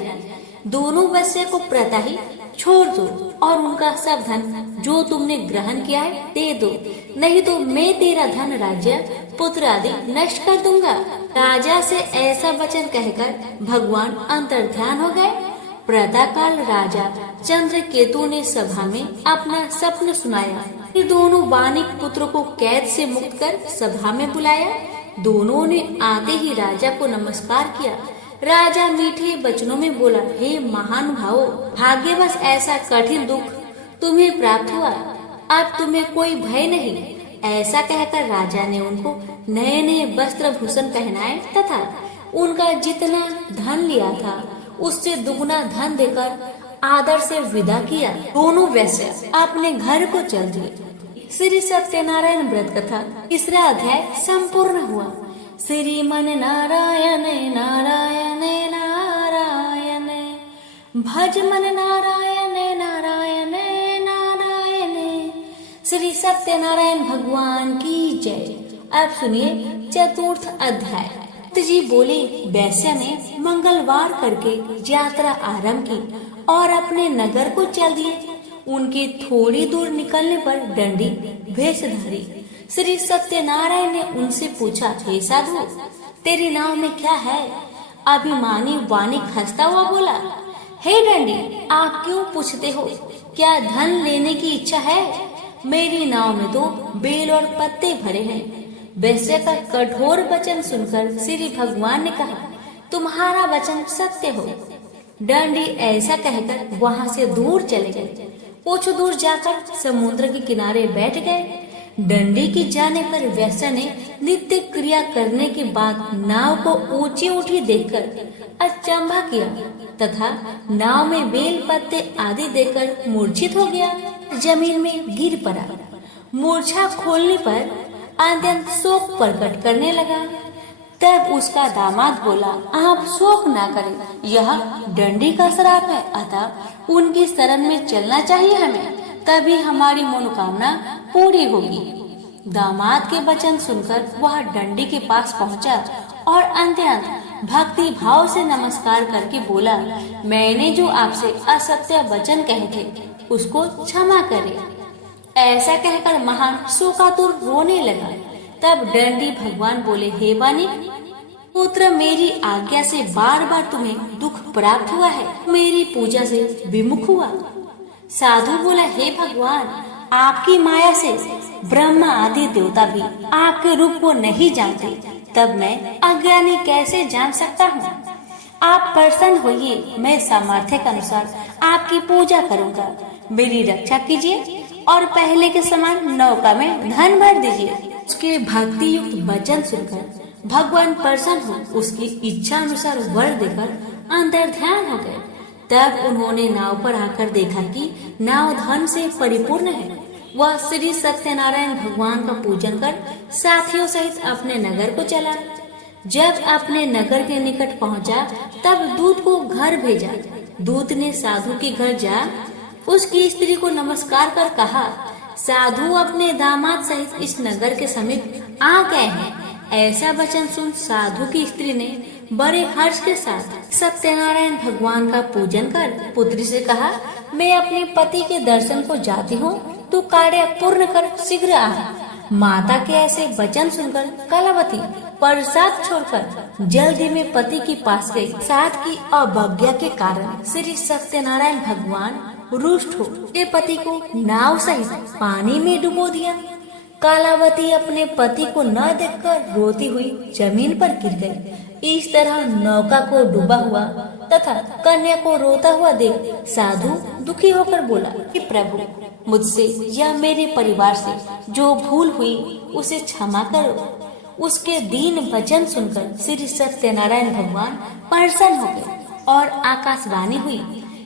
दोनों वैश्य को प्रतः ही छोड़ दो और उनका सब धन जो तुमने ग्रहण किया है दे दो, नहीं तो मैं तेरा धन राज्य पुत्र आदि नष्ट कर दूंगा। राजा से ऐसा वचन कहकर भगवान अंतर्ध्यान हो गए। प्रातःकाल राजा चंद्रकेतु ने सभा में अपना स्वप्न सुनाया। फिर दोनों बानिक पुत्र को कैद से मुक्त कर सभा में बुलाया। दोनों ने आते ही राजा को नमस्कार किया। राजा मीठे वचनों में बोला, हे महानुभावों, भाग्यवश ऐसा कठिन दुख तुम्हें प्राप्त हुआ, अब तुम्हें कोई भय नहीं। ऐसा कहकर राजा ने उनको नए नए वस्त्र भूषण पहनाए तथा उनका जितना धन लिया था उससे दुगुना धन देकर आदर से विदा किया। दोनों वैश्य अपने घर को चल दिए। श्री सत्यनारायण व्रत कथा तीसरा अध्याय संपूर्ण हुआ। श्रीमन नारायण नारायण नारायण भज मन नारायण नारायण नारायण। श्री सत्यनारायण भगवान की जय। अब सुनिए चतुर्थ अध्याय। जी बोले, वैश्य ने मंगलवार करके यात्रा आरंभ की और अपने नगर को चल दिए। उनके थोड़ी दूर निकलने पर दंडी वेशधारी श्री सत्यनारायण ने उनसे पूछा, हे साधु, तेरे नाव में क्या है? अभिमानी वाणी खसता हुआ बोला, हे दंडी, आप क्यों पूछते हो? क्या धन लेने की इच्छा है? मेरी नाव में तो बेल और पत्ते भरे हैं। वैश्य का कठोर वचन सुनकर श्री भगवान ने कहा, तुम्हारा वचन सत्य हो। दंडी ऐसा कहकर वहाँ से दूर चले गए। कुछ दूर जाकर समुद्र के किनारे बैठ गए। दंडी के जाने पर वैश्य ने नित्य क्रिया करने के बाद नाव को ऊंची उठी देखकर अचंभा किया तथा नाव में बेल पत्ते आदि देकर मूर्छित हो गया, जमीन में गिर पड़ा। मूर्छा खोलने पर अत्यंत शोक प्रकट करने लगा। तब उसका दामाद बोला, आप शोक ना करें, यह दंडी का श्राप है, अतः उनकी शरण में चलना चाहिए हमें, तभी हमारी मनोकामना पूरी होगी। दामाद के वचन सुनकर वह दंडी के पास पहुंचा और अत्यंत भक्ति भाव से नमस्कार करके बोला, मैंने जो आपसे असत्य वचन कहे थे उसको क्षमा करें। ऐसा कहकर महान शोकातुर रोने लगा। तब दंडी भगवान बोले, हे वाणी पुत्र, मेरी आज्ञा से बार बार तुम्हें दुख प्राप्त हुआ है, मेरी पूजा से विमुख हुआ। साधु बोला, हे भगवान, आपकी माया से ब्रह्मा आदि देवता भी आपके रूप को नहीं जानते, तब मैं अज्ञानी कैसे जान सकता हूँ? आप प्रसन्न होइए, मैं सामर्थ्य के अनुसार आपकी पूजा करूँगा। मेरी रक्षा कीजिए और पहले के समान नौका में धन भर दीजिए। उसके भक्ति युक्त वचन सुनकर भगवान प्रसन्न हो उसकी इच्छा अनुसार वर देकर अंतर ध्यान हो गए। तब उन्होंने नाव पर आकर देखा कि नाव धन से परिपूर्ण है। वह श्री सत्यनारायण भगवान का पूजन कर साथियों सहित अपने नगर को चला। जब अपने नगर के निकट पहुंचा, तब दूत को घर भेजा। दूत ने साधु के घर जा उसकी स्त्री को नमस्कार कर कहा, साधु अपने दामाद सहित इस नगर के समीप आ गए हैं। ऐसा वचन सुन साधु की स्त्री ने बड़े हर्ष के साथ सत्यनारायण भगवान का पूजन कर पुत्री से कहा, मैं अपने पति के दर्शन को जाती हूँ, तू कार्य पूर्ण कर शीघ्र आ। माता के ऐसे वचन सुनकर कलावती प्रसाद छोड़कर जल्दी में पति के पास गई। साथ की अवज्ञा के कारण श्री सत्यनारायण भगवान रुष्ट हो के पति को नाव सहित पानी में डुबो दिया। कालावती अपने पति को न देखकर रोती हुई जमीन पर गिर गई। इस तरह नौका को डूबा हुआ तथा कन्या को रोता हुआ देख साधु दुखी होकर बोला कि प्रभु, मुझसे या मेरे परिवार से जो भूल हुई उसे क्षमा करो। उसके दीन वचन सुनकर श्री सत्यनारायण भगवान प्रसन्न हो गए और आकाशवाणी हुई,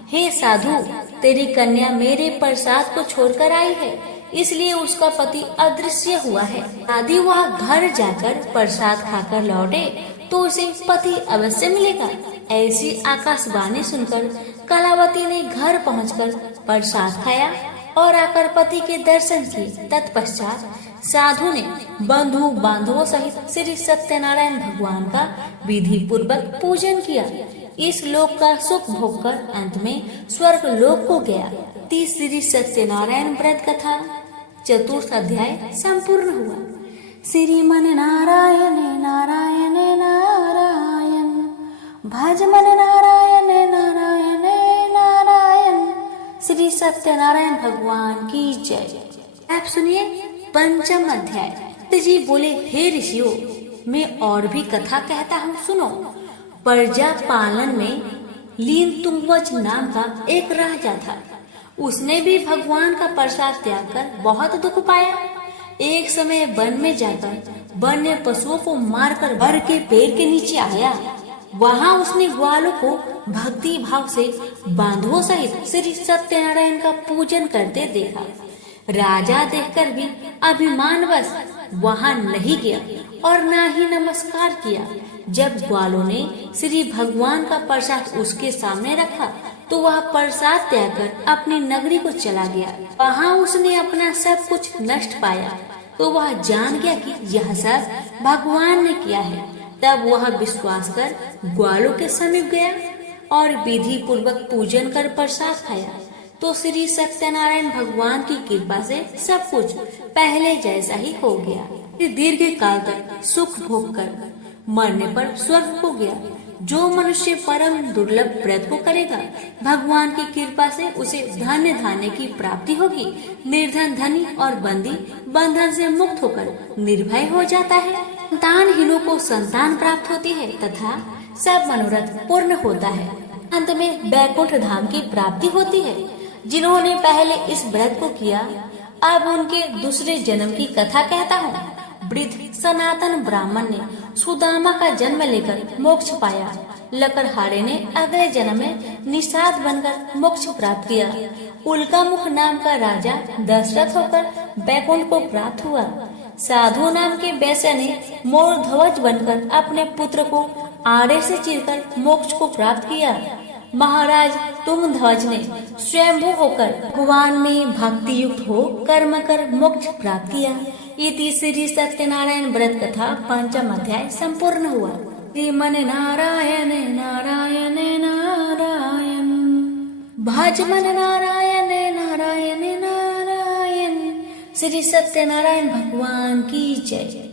हे साधु, तेरी कन्या मेरे प्रसाद को छोड़कर आई है, इसलिए उसका पति अदृश्य हुआ है। यदि वह घर जाकर प्रसाद खाकर लौटे तो उसे पति अवश्य मिलेगा। ऐसी आकाशवाणी सुनकर कलावती ने घर पहुंचकर प्रसाद खाया और आकर पति के दर्शन किए। तत्पश्चात साधु ने बंधु बांधवों सहित श्री सत्यनारायण भगवान का विधि पूर्वक पूजन किया। इस लोक का सुख भोग कर अंत में स्वर्ग लोक को गया। तीसरी सत्यनारायण व्रत कथा चतुर्थ अध्याय संपूर्ण हुआ। श्रीमन नारायण नारायण नारायण भज मन नारायण नारायण नारायण। श्री सत्यनारायण भगवान की जय। आप सुनिए पंचम अध्याय। जी बोले, हे ऋषियों, मैं और भी कथा कहता हूँ, सुनो। प्रजा पालन में लीन तुंगवच नाम का एक राजा था। उसने भी भगवान का प्रसाद त्याग कर बहुत दुख पाया। एक समय वन में जाकर वन्य पशुओं को मारकर बर के पेड़ के नीचे आया। वहाँ उसने ग्वालों को भक्ति भाव से बांधवों सहित श्री सत्यनारायण का पूजन करते देखा। राजा देखकर भी अभिमानवश वहां नहीं गया और न ही नमस्कार किया। जब ग्वालों ने श्री भगवान का प्रसाद उसके सामने रखा तो वह प्रसाद त्याग कर अपनी नगरी को चला गया। वहां उसने अपना सब कुछ नष्ट पाया तो वह जान गया कि यह सब भगवान ने किया है। तब वह विश्वास कर ग्वालों के समीप गया और विधि पूर्वक पूजन कर प्रसाद खाया तो श्री सत्यनारायण भगवान की कृपा से सब कुछ पहले जैसा ही हो गया। दीर्घ काल तक सुख भोग कर मरने पर स्वर्ग को गया। जो मनुष्य परम दुर्लभ व्रत को करेगा भगवान की कृपा से उसे धन्य धान्य की प्राप्ति होगी। निर्धन धनी और बंदी बंधन से मुक्त होकर निर्भय हो जाता है। संतानहीनों को संतान प्राप्त होती है तथा सब मनोरथ पूर्ण होता है। अंत में बैकुंठ धाम की प्राप्ति होती है। जिन्होंने पहले इस व्रत को किया अब उनके दूसरे जन्म की कथा कहता हूँ। वृद्ध सनातन ब्राह्मण ने सुदामा का जन्म लेकर मोक्ष पाया। लकड़हारे ने अगले जन्म में निषाद बनकर मोक्ष प्राप्त किया। उल्कामुख नाम का राजा दशरथ होकर बैकुंठ को प्राप्त हुआ। साधु नाम के वैश्य ने मोर ध्वज बनकर अपने पुत्र को आड़े से चीरकर मोक्ष को प्राप्त किया। महाराज तुम ध्वज ने स्वयंभू होकर भगवान में भक्ति युक्त हो कर्म कर मोक्ष प्राप्त किया। इति श्री सत्यनारायण व्रत कथा 5वां अध्याय संपूर्ण हुआ। श्रीमन नारायण नारायण नारायण भज मन नारायण नारायण नारायण। श्री सत्यनारायण भगवान की जय।